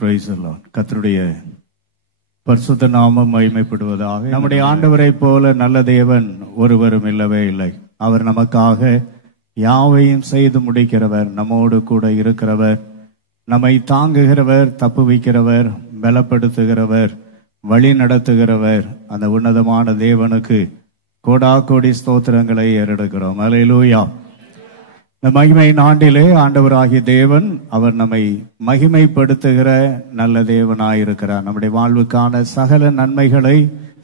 Praise the Lord. கர்த்தருடைய பரிசுத்த நாமம் மகிமைப்படுவதாக. நம்முடைய ஆண்டவரை போல நல்ல தேவன் ஒருவரும் இல்லவே இல்லை. அவர் நமக்காக யாவையும் செய்து முடிக்கிறவர், நம்மோடு கூட இருக்கிறவர், நம்மை தாங்குகிறவர், தப்புவிக்கிறவர், பலப்படுத்துகிறவர், வழி நடத்துகிறவர். அந்த உன்னதமான தேவனுக்கு கோடா கோடி ஸ்தோத்திரங்களை ஏறெடுக்கிறோம். அல்லேலூயா. இந்த மகிமையின் ஆண்டிலே ஆண்டவராகிய தேவன் அவர் நம்மை மகிமைப்படுத்துகிற நல்ல தேவனாயிருக்கிறார். நம்முடைய வாழ்வுக்கான சகல நன்மைகளை,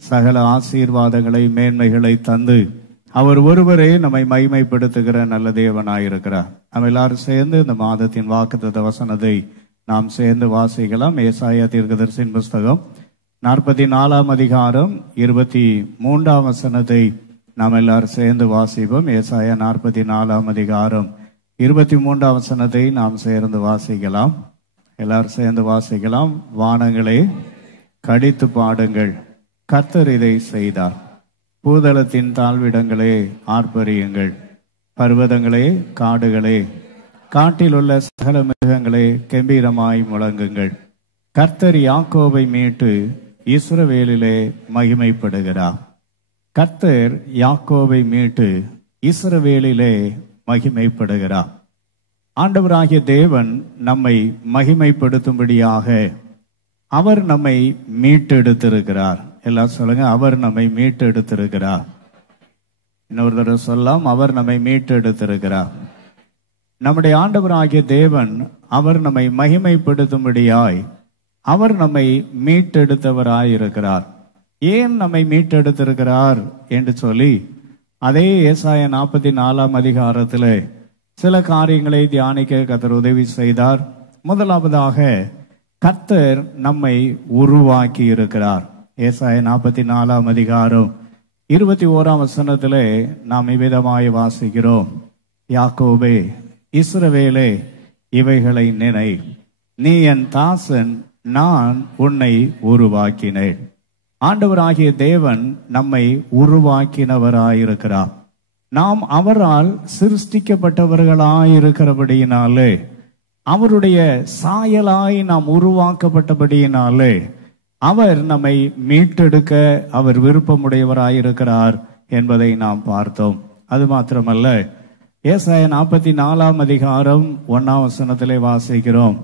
சகல ஆசீர்வாதங்களை, மேன்மைகளை தந்து அவர் ஒருவரே நம்மை மகிமைப்படுத்துகிற நல்ல தேவனாயிருக்கிறார். நம்ம எல்லாரும் சேர்ந்து இந்த மாதத்தின் வாக்குத்தத்த வசனத்தை நாம் சேர்ந்து வாசிக்கலாம். ஏசாயா தீர்க்கதரிசியின் புஸ்தகம் 44 அதிகாரம் 23 வசனத்தை நாம் எல்லாரும் சேர்ந்து வாசிப்போம். ஏசாயா 44 அதிகாரம் 23 வசனத்தை நாம் சேர்ந்து வாசிக்கலாம். எல்லாரும் சேர்ந்து வாசிக்கலாம். வானங்களே கடித்து பாடுங்கள், கர்த்தர் இதை செய்தார். பூதளத்தின் தாழ்விடங்களே ஆர்ப்பரியுங்கள், பர்வதங்களே காடுகளே, காட்டில் உள்ள சகல மிருகங்களே கெம்பீரமாய் முழங்குங்கள். கர்த்தர் யாக்கோபை மீட்டு இஸ்ரவேலிலே மகிமைப்படுகிறார். கர்த்தர் யாக்கோபை மீட்டு இஸ்ரவேலிலே மகிமைப்படுகிறார். ஆண்டவராகிய தேவன் நம்மை மகிமைப்படுத்தும்படியாக அவர் நம்மை மீட்டெடுத்திருக்கிறார். எல்லாம் சொல்லுங்க, அவர் நம்மை மீட்டெடுத்திருக்கிறார். இன்னொரு தடவை சொல்லலாம், அவர் நம்மை மீட்டெடுத்திருக்கிறார். நம்முடைய ஆண்டவராகிய தேவன் அவர் நம்மை மகிமைப்படுத்தும்படியாய் அவர் நம்மை மீட்டெடுத்தவராயிருக்கிறார். ஏன் நம்மை மீட்டெடுத்திருக்கிறார் என்று சொல்லி அதே ஏசாயா 44 அதிகாரத்தில் சில காரியங்களை தியானிக்க கர்த்தர் உதவி செய்தார். முதலாவதாக கர்த்தர் நம்மை உருவாக்கி இருக்கிறார். ஏசாயா 44 அதிகாரம் 21 வசனத்தில் நாம் இவ்விதமாய் வாசிக்கிறோம். யாக்கோபே, இஸ்ரவேலே, இவைகளை நினை, நீ என் தாசன், நான் உன்னை உருவாக்கினேன். ஆண்டவராகிய தேவன் நம்மை உருவாக்கினவராயிருக்கிறார். நாம் அவரால் சிருஷ்டிக்கப்பட்டவர்களாயிருக்கிறபடியினாலே, அவருடைய சாயலாய் நாம் உருவாக்கப்பட்டபடியினாலே அவர் நம்மை மீட்டெடுக்க அவர் விருப்பமுடையவராயிருக்கிறார் என்பதை நாம் பார்த்தோம். அது மாத்திரமல்ல, ஏசாயா 44 அதிகாரம் 1 வசனத்திலே வாசிக்கிறோம்.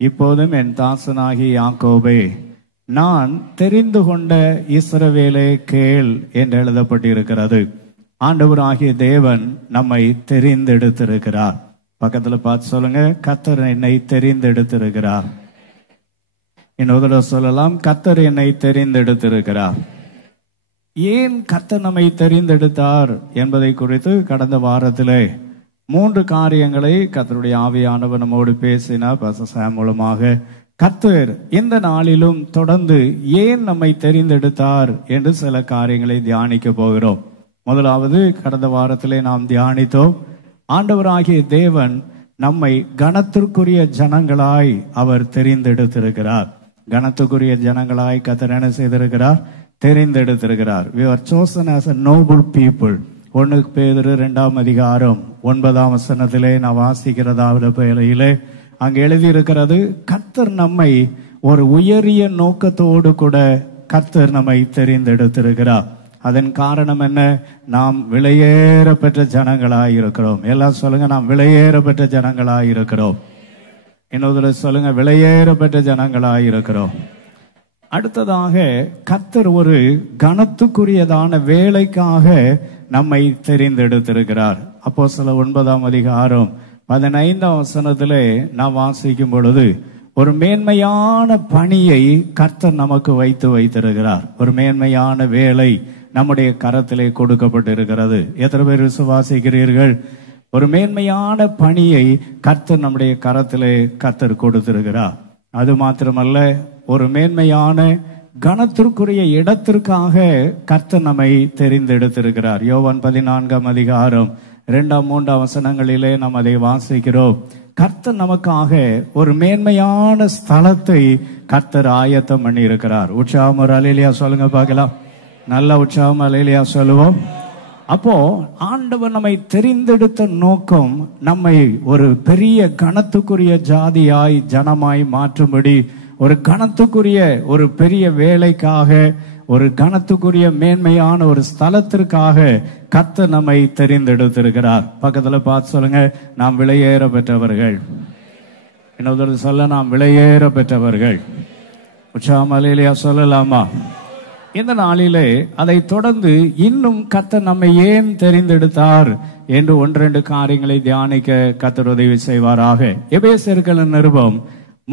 இப்போதும் என் தாசனாகிய யாக்கோபே, நான் தெரிந்து கொண்ட இஸ்ரவேலே கேள் என்று எழுதப்பட்டிருக்கிறது. ஆண்டவராகிய தேவன் நம்மை தெரிந்தெடுத்திருக்கிறார். பக்கத்துல பார்த்து சொல்லுங்க, கர்த்தர் என்னை தெரிந்தெடுத்திருக்கிறார். இன்னொரு சொல்லலாம், கர்த்தர் என்னை தெரிந்தெடுத்திருக்கிறார். ஏன் கர்த்தர் நம்மை தெரிந்தெடுத்தார் என்பதை குறித்து கடந்த வாரத்திலே 3 காரியங்களை கர்த்தருடைய ஆவியானவர் நம்மோடு பேசினார் பாஸ்டர் மூலமாக. கர்த்தர் இந்த நாளிலும் தொடர்ந்து ஏன் நம்மை தெரிந்தெடுத்தார் என்று சில காரியங்களை தியானிக்க போகிறோம். முதலாவது, கடந்த வாரத்திலே நாம் தியானித்தோம், ஆண்டவராகிய தேவன் நம்மை கனத்திற்குரிய ஜனங்களாய் அவர் தெரிந்தெடுத்திருக்கிறார். கனத்துக்குரிய ஜனங்களாய் கர்த்தர் என்ன செய்திருக்கிறார்? தெரிந்தெடுத்திருக்கிறார். We are chosen as a noble people. 1 பேதுரு 2 அதிகாரம் 9 வசனத்திலே நான் வாசிக்கிறதாவது பேரையிலே அங்கு எழுதியிருக்கிறது, கர்த்தர் நம்மை ஒரு உயரிய நோக்கத்தோடு கூட கர்த்தர் நம்மை தெரிந்தெடுத்திருக்கிறார். அதன் காரணம் என்ன? நாம் விலையேற பெற்ற ஜனங்களாயிருக்கிறோம். எல்லாம் சொல்லுங்க, நாம் விலையேற பெற்ற ஜனங்களாயிருக்கிறோம். இன்னொரு சொல்லுங்க, விலையேற பெற்ற ஜனங்களாயிருக்கிறோம். அடுத்ததாக, கர்த்தர் ஒரு கனத்துக்குரியதான வேலைக்காக நம்மை தெரிந்தெடுத்திருக்கிறார். அப்போஸ்தலர் 9 அதிகாரம் 15 வசனத்திலே நாம் வாசிக்கும் பொழுது, ஒரு மேன்மையான பணியை கர்த்தர் நமக்கு வைத்திருக்கிறார். ஒரு மேன்மையான வேலை நம்முடைய கரத்திலே கொடுக்கப்பட்டிருக்கிறது. எத்தனை பேர் விசுவாசிக்கிறீர்கள்? ஒரு மேன்மையான பணியை கர்த்தர் நம்முடைய கரத்திலே கர்த்தர் கொடுத்திருக்கிறார். அது மாத்திரமல்ல, ஒரு மேன்மையான கனத்திற்குரிய இடத்திற்காக கர்த்தர் நம்மை தெரிந்தெடுத்திருக்கிறார். யோவான் 14 அதிகாரம் 2-3 வசனங்களிலே நாம் அதை வாசிக்கிறோம். கர்த்தர் நமக்காக ஒரு மேன்மையான ஸ்தலத்தை கர்த்தர் ஆயத்தம் பண்ணி இருக்கிறார். உற்சாகம் ஒரு அல்லேலூயா சொல்லுங்க பார்க்கலாம். நல்ல உற்சாகம் அல்லேலூயா சொல்லுவோம். அப்போ ஆண்டவர் நம்மை தெரிந்தெடுத்த நோக்கம் நம்மை ஒரு பெரிய கனத்துக்குரிய ஜாதியாய் ஜனமாய் மாற்றும்படி ஒரு கனத்துக்குரிய ஒரு பெரிய வேலைக்காக, ஒரு கனத்துக்குரிய மேன்மையான ஒரு ஸ்தலத்திற்காக கர்த்தர் நம்மை தெரிந்தெடுத்திருக்கிறார். பக்கத்துல பார்த்து சொல்லுங்க, நாம் விலையேற பெற்றவர்கள். இன்னொரு சொல்ல, நாம் விலையேற பெற்றவர்கள். உற்சாகமலையிலேயா சொல்லலாமா? இந்த நாளிலே அதை தொடர்ந்து இன்னும் கர்த்தர் நம்மை ஏன் தெரிந்தெடுத்தார் என்று 1-2 காரியங்களை தியானிக்க கர்த்தர் உதவி செய்வாராக. எபேசியர்களின் நிருபம்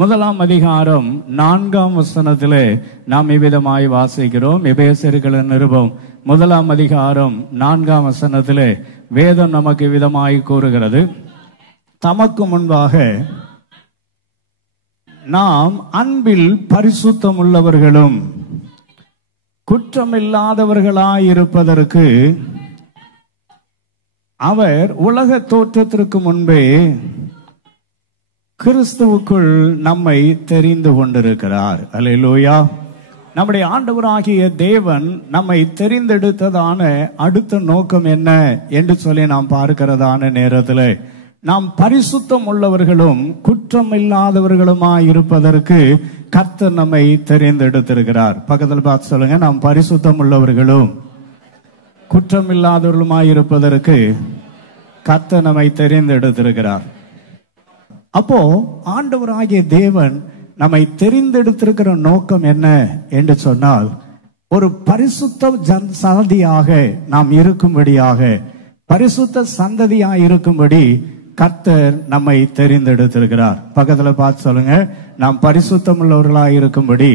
1 அதிகாரம் 4 வசனத்திலே நாம் இவ்விதமாய் வாசிக்கிறோம். எபேசியர்களின் நிருபம் 1 அதிகாரம் 4 வசனத்திலே வேதம் நமக்கு விதமாய் கூறுகிறது, தமக்கு முன்பாக நாம் அன்பில் பரிசுத்தம் உள்ளவர்களும் குற்றமில்லாதவர்களாயிருப்பதற்கு அவர் உலக தோற்றத்திற்கு முன்பே கிறிஸ்துவுக்குள் நம்மை தெரிந்து கொண்டிருக்கிறார். அல்லேலூயா. நம்முடைய ஆண்டவராகிய தேவன் நம்மை தெரிந்தெடுத்ததான அடுத்த நோக்கம் என்ன என்று சொல்லி நாம் பார்க்கிறதான நேரத்தில், நாம் பரிசுத்தம் உள்ளவர்களும் குற்றமில்லாதவர்களுமாய் இருப்பதற்கு கர்த்தர் நம்மை தெரிந்தெடுத்திருக்கிறார். பக்கத்தில் பார்த்து சொல்லுங்க, நாம் பரிசுத்தம் உள்ளவர்களும் குற்றமில்லாதவர்களுமாய் இருப்பதற்கு கர்த்தர் நம்மை தெரிந்தெடுத்திருக்கிறார். அப்போ ஆண்டவராகிய தேவன் நம்மை தெரிந்தெடுத்திருக்கிற நோக்கம் என்ன என்று சொன்னால், ஒரு பரிசுத்த சந்ததியாக நாம் இருக்கும்படியாக, பரிசுத்த சந்ததியாக இருக்கும்படி கர்த்தர் நம்மை தெரிந்தெடுத்திருக்கிறார். பக்கத்துல பார்த்து சொல்லுங்க, நாம் பரிசுத்தம் உள்ளவர்களாக இருக்கும்படி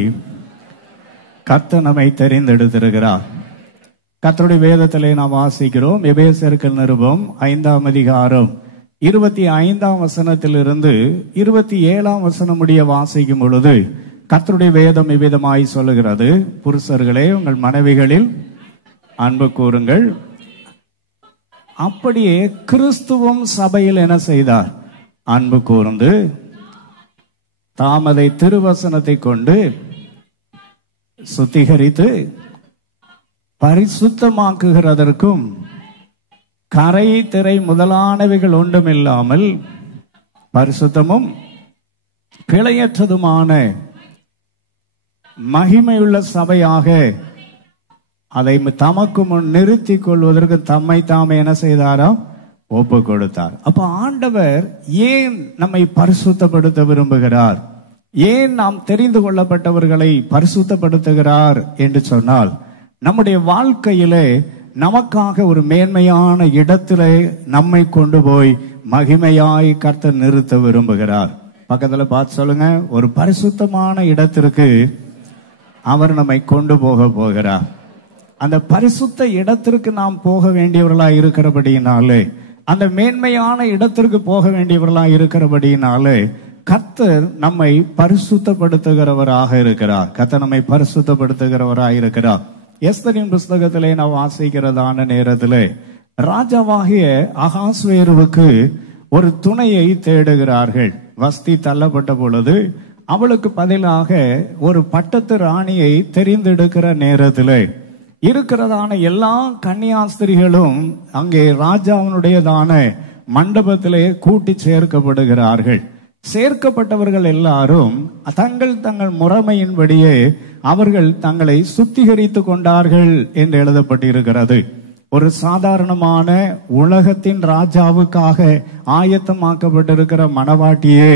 கர்த்தர் நம்மை தெரிந்தெடுத்திருக்கிறார். கர்த்தருடைய வேதத்திலே நாம் வாசிக்கிறோம். எபேசியர்கள் நிருபம் 5 அதிகாரம் 25 வசனத்திலிருந்து 27 வசனம் முடிய வாசிக்கும் பொழுது கர்த்தருடைய வேதம் இவ்விதமாய் சொல்லுகிறது, புருஷர்களே உங்கள் மனைவிகளில் அன்பு கூறுங்கள், அப்படியே கிறிஸ்துவும் சபையில் என்ன செய்தார்? அன்பு கூர்ந்து தாமதை திருவசனத்தை கொண்டு சுத்திகரித்து பரிசுத்தமாக்குகிறதற்கும் கரை திரை முதலானவைகள் ஒன்றுமில்லாமல் பரிசுத்தமும் பிழையற்றதுமான மகிமையுள்ள சபையாக அதை தமக்கு முன் நிறுத்தி கொள்வதற்கு தம்மை தாமே என்ன செய்தாரோ ஒப்பு கொடுத்தார். அப்ப ஆண்டவர் ஏன் நம்மை பரிசுத்தப்படுத்த விரும்புகிறார்? ஏன் நாம் தெரிந்து கொள்ளப்பட்டவர்களை பரிசுத்தப்படுத்துகிறார் என்று சொன்னால், நம்முடைய வாழ்க்கையிலே நமக்காக ஒரு மேன்மையான இடத்திலே நம்மை கொண்டு போய் மகிமையாய் கர்த்தர் நிறுத்த விரும்புகிறார். பக்கத்துல பார்த்து சொல்லுங்க, ஒரு பரிசுத்தமான இடத்திற்கு அவர் நம்மை கொண்டு போக போகிறார். அந்த பரிசுத்த இடத்திற்கு நாம் போக வேண்டியவர்களா இருக்கிறபடியினாலே, அந்த மேன்மையான இடத்திற்கு போக வேண்டியவர்களா இருக்கிறபடியினாலே கர்த்தர் நம்மை பரிசுத்தப்படுத்துகிறவராக இருக்கிறார். கர்த்தர் நம்மை பரிசுத்தப்படுத்துகிறவராக இருக்கிறார். எஸ்தரின் புஸ்தகத்திலே நான் வாசிக்கிறதான நேரத்திலே ராஜாவாகிய அகாஸ்வேருவுக்கு ஒரு துணையை தேடுகிறார்கள். வஸ்தி தள்ளப்பட்ட பொழுது அவளுக்கு பதிலாக ஒரு பட்டத்து ராணியை தெரிந்தெடுக்கிற நேரத்திலே இருக்கிறதான எல்லா கன்னியாஸ்திரிகளும் அங்கே ராஜாவினுடையதான மண்டபத்திலே கூட்டி சேர்க்கப்படுகிறார்கள். சேர்க்கப்பட்டவர்கள் எல்லாரும் தங்கள் முறைமையின்படியே அவர்கள் தங்களை சுத்திகரித்து கொண்டார்கள் என்று எழுதப்பட்டிருக்கிறது. ஒரு சாதாரணமான உலகத்தின் ராஜாவுக்காக ஆயத்தமாக்கப்பட்டிருக்கிற மணவாட்டியே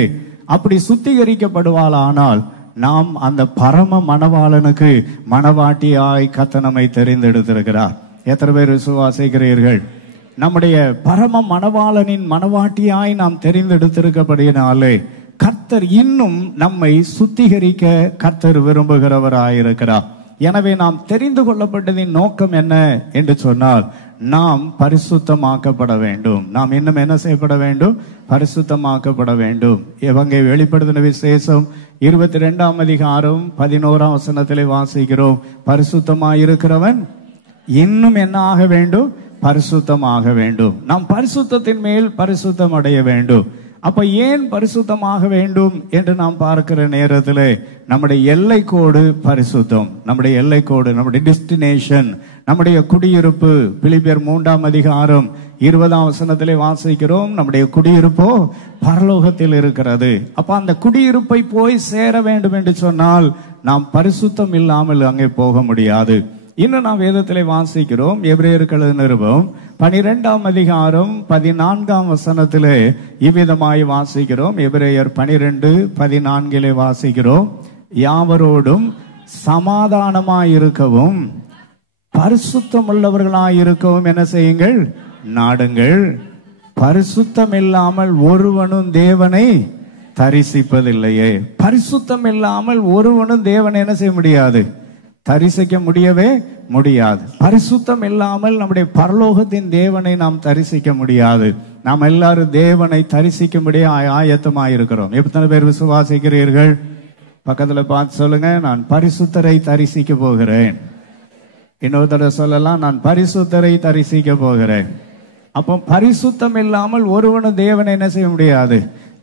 அப்படி சுத்திகரிக்கப்படுவாளானால், நாம் அந்த பரம மணவாளனுக்கு மணவாட்டியாய் கர்த்தர் நம்மை தெரிந்தெடுத்திருக்கிறார். எத்தனை பேர் விசுவாசிக்கிறீர்கள்? நம்முடைய பரம மணவாளனின் மணவாட்டியாய் நாம் தெரிந்தெடுத்திருக்கபடியினாலே கர்த்தர் இன்னும் நம்மை சுத்திகரிக்க கர்த்தர் விரும்புகிறவராயிருக்கிறார். எனவே நாம் தெரிந்து கொள்ளப்பட்டதின் நோக்கம் என்ன என்று சொன்னால், நாம் பரிசுத்தமாக்கப்பட வேண்டும். நாம் இன்னும் என்ன செய்யப்பட வேண்டும்? பரிசுத்தமாக்கப்பட வேண்டும். இவங்க வெளிப்படுத்தின விசேஷம் 22 அதிகாரம் 11 வசனத்திலே வாசிக்கிறோம், பரிசுத்தமாயிருக்கிறவன் இன்னும் என்ன ஆக வேண்டும்? பரிசுத்தமாக வேண்டும். நாம் பரிசுத்தத்தின் மேல் பரிசுத்தம் அடைய வேண்டும். அப்ப ஏன் பரிசுத்தமாக வேண்டும் என்று நாம் பார்க்கிற நேரத்தில் நம்முடைய எல்லைக்கோடு பரிசுத்தம். நம்முடைய எல்லைக்கோடு, நம்முடைய டெஸ்டினேஷன், நம்முடைய குடியிருப்பு. பிலிப்பியர் 3:20 வாசிக்கிறோம், நம்முடைய குடியிருப்போ பரலோகத்தில் இருக்கிறது. அப்ப அந்த குடியிருப்பை போய் சேர வேண்டும் என்று சொன்னால் நாம் பரிசுத்தம் இல்லாமல் அங்கே போக முடியாது. இன்னும் நாம் வேதத்திலே வாசிக்கிறோம், எபிரேயருக்கு நிருபம் 12:14 இவ்விதமாய் வாசிக்கிறோம். எபிரேயர் 12:14 வாசிக்கிறோம், யாவரோடும் சமாதானமாயிருக்கவும் பரிசுத்தம் உள்ளவர்களாயிருக்கவும் என்ன செய்யுங்கள், நாடுங்கள். பரிசுத்தம் இல்லாமல் ஒருவனும் தேவனை தரிசிப்பதில்லையே. பரிசுத்தம் இல்லாமல் ஒருவனும் தேவனை என்ன செய்ய முடியாது, தரிசிக்க முடியவே முடியாது. பரிசுத்தம் இல்லாமல் நம்முடைய பரலோகத்தின் தேவனை நாம் தரிசிக்க முடியாது. நாம் எல்லாரும் தேவனை தரிசிக்கும்படி ஆயத்தமாயிருக்கிறோம். எத்தனை பேர் விசுவாசிக்கிறீர்கள்? பக்கத்துல பார்த்து சொல்லுங்க, நான் பரிசுத்தரை தரிசிக்க போகிறேன். இன்னொரு தடவை சொல்லலாம், நான் பரிசுத்தரை தரிசிக்க போகிறேன். அப்போ பரிசுத்தம் இல்லாமல் ஒருவனும் தேவனை என்ன செய்ய முடியாது,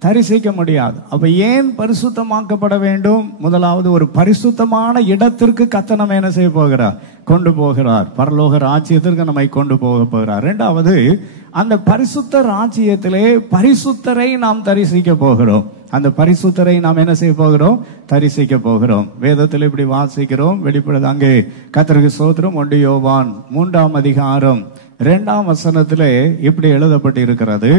தரிசிக்க முடியாது. அப்ப ஏன் பரிசுத்தமாக்கப்பட வேண்டும்? முதலாவது, ஒரு பரிசுத்தமான இடத்திற்கு கர்த்தர் நம்மை என்ன செய்ய போகிறார், கொண்டு போகிறார். பரலோக ராஜ்யத்திற்கு நம்மை கொண்டு போக போகிறார். இரண்டாவது, அந்த பரிசுத்த ராஜ்யத்திலே பரிசுத்தரை நாம் தரிசிக்க போகிறோம். அந்த பரிசுத்தரை நாம் என்ன செய்ய போகிறோம், தரிசிக்க போகிறோம். வேதத்தில் இப்படி வாசிக்கிறோம், வெளிப்படுது அங்கே கர்த்தருக்கு ஸ்தோத்திரம். 1 யோவான் 3:2 இப்படி எழுதப்பட்டு இருக்கிறது.